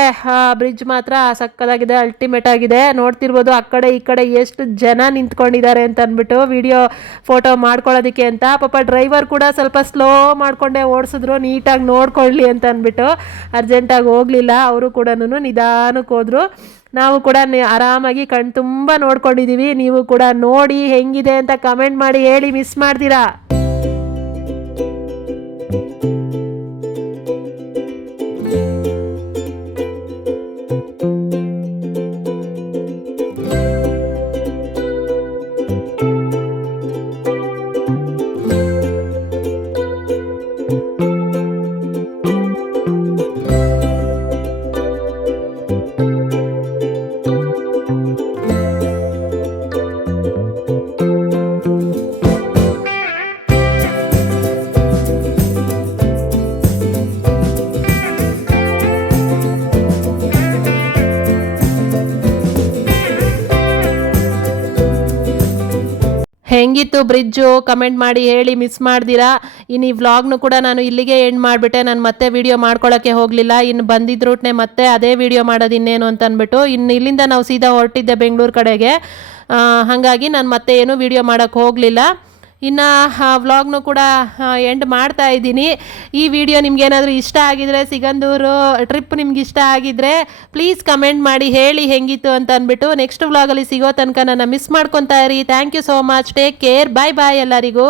ಬ್ರಿಡ್ಜ್ ಮಾತ್ರ ಸಕ್ಕತ್ತಾಗಿದೆ, ಅಲ್ಟಿಮೇಟ್ ಆಗಿದೆ. ನೋಡ್ತಿರ್ಬೋದು ಆ ಕಡೆ ಈ ಕಡೆ ಎಷ್ಟು ಜನ ನಿಂತ್ಕೊಂಡಿದ್ದಾರೆ ಅಂತ ಅಂದ್ಬಿಟ್ಟು ವಿಡಿಯೋ ಫೋಟೋ ಮಾಡ್ಕೊಳ್ಳೋದಕ್ಕೆ ಅಂತ. ಪಾಪ ಡ್ರೈವರ್ ಕೂಡ ಸ್ವಲ್ಪ ಸ್ಲೋ ಮಾಡಿಕೊಂಡೇ ಓಡಿಸಿದ್ರು, ನೀಟಾಗಿ ನೋಡ್ಕೊಳ್ಳಿ ಅಂತ ಅಂದ್ಬಿಟ್ಟು. ಅರ್ಜೆಂಟಾಗಿ ಹೋಗಲಿಲ್ಲ, ಅವರು ಕೂಡ ನಿಧಾನಕ್ಕೆ ಹೋದರು. ನಾವು ಕೂಡ ಆರಾಮಾಗಿ ತುಂಬ ನೋಡ್ಕೊಂಡಿದ್ದೀವಿ. ನೀವು ಕೂಡ ನೋಡಿ ಹೆಂಗಿದೆ ಅಂತ ಕಮೆಂಟ್ ಮಾಡಿ ಹೇಳಿ, ಮಿಸ್ ಮಾಡ್ತೀರಾ. ಹೆಂಗಿತ್ತು ಬ್ರಿಡ್ಜು ಕಮೆಂಟ್ ಮಾಡಿ ಹೇಳಿ, ಮಿಸ್ ಮಾಡ್ದಿರಾ. ಇನ್ನು ಈ ವ್ಲಾಗ್ನು ಕೂಡ ನಾನು ಇಲ್ಲಿಗೆ ಎಂಡ್ ಮಾಡಿಬಿಟ್ಟೆ. ನಾನು ಮತ್ತೆ ವಿಡಿಯೋ ಮಾಡ್ಕೊಳ್ಳೋಕ್ಕೆ ಹೋಗಲಿಲ್ಲ. ಇನ್ನು ಬಂದಿದ್ದ ರೂಟ್ನೆ ಮತ್ತೆ ಅದೇ ವಿಡಿಯೋ ಮಾಡೋದು ಇನ್ನೇನು ಅಂತ ಅಂದ್ಬಿಟ್ಟು ಇನ್ನು ಇಲ್ಲಿಂದ ನಾವು ಸೀದಾ ಹೊರಟಿದ್ದೆ ಬೆಂಗಳೂರು ಕಡೆಗೆ. ಹಾಗಾಗಿ ನಾನು ಮತ್ತೆ ಏನೂ ವಿಡಿಯೋ ಮಾಡೋಕ್ಕೆ ಹೋಗಲಿಲ್ಲ. ಇನ್ನು ವ್ಲಾಗ್ನು ಕೂಡ ಎಂಡ್ ಮಾಡ್ತಾ ಇದ್ದೀನಿ. ಈ ವಿಡಿಯೋ ನಿಮ್ಗೇನಾದರೂ ಇಷ್ಟ ಆಗಿದರೆ, ಸಿಗಂದೂರು ಟ್ರಿಪ್ ನಿಮ್ಗೆ ಇಷ್ಟ ಆಗಿದ್ದರೆ ಪ್ಲೀಸ್ ಕಮೆಂಟ್ ಮಾಡಿ ಹೇಳಿ ಹೆಂಗಿತ್ತು ಅಂತ ಅಂದ್ಬಿಟ್ಟು. ನೆಕ್ಸ್ಟ್ ವ್ಲಾಗಲ್ಲಿ ಸಿಗೋ ತನಕ ನನ್ನ ಮಿಸ್ ಮಾಡ್ಕೊತಾ ಇರಿ. Thank you so much. Take care. Bye bye ಎಲ್ಲರಿಗೂ.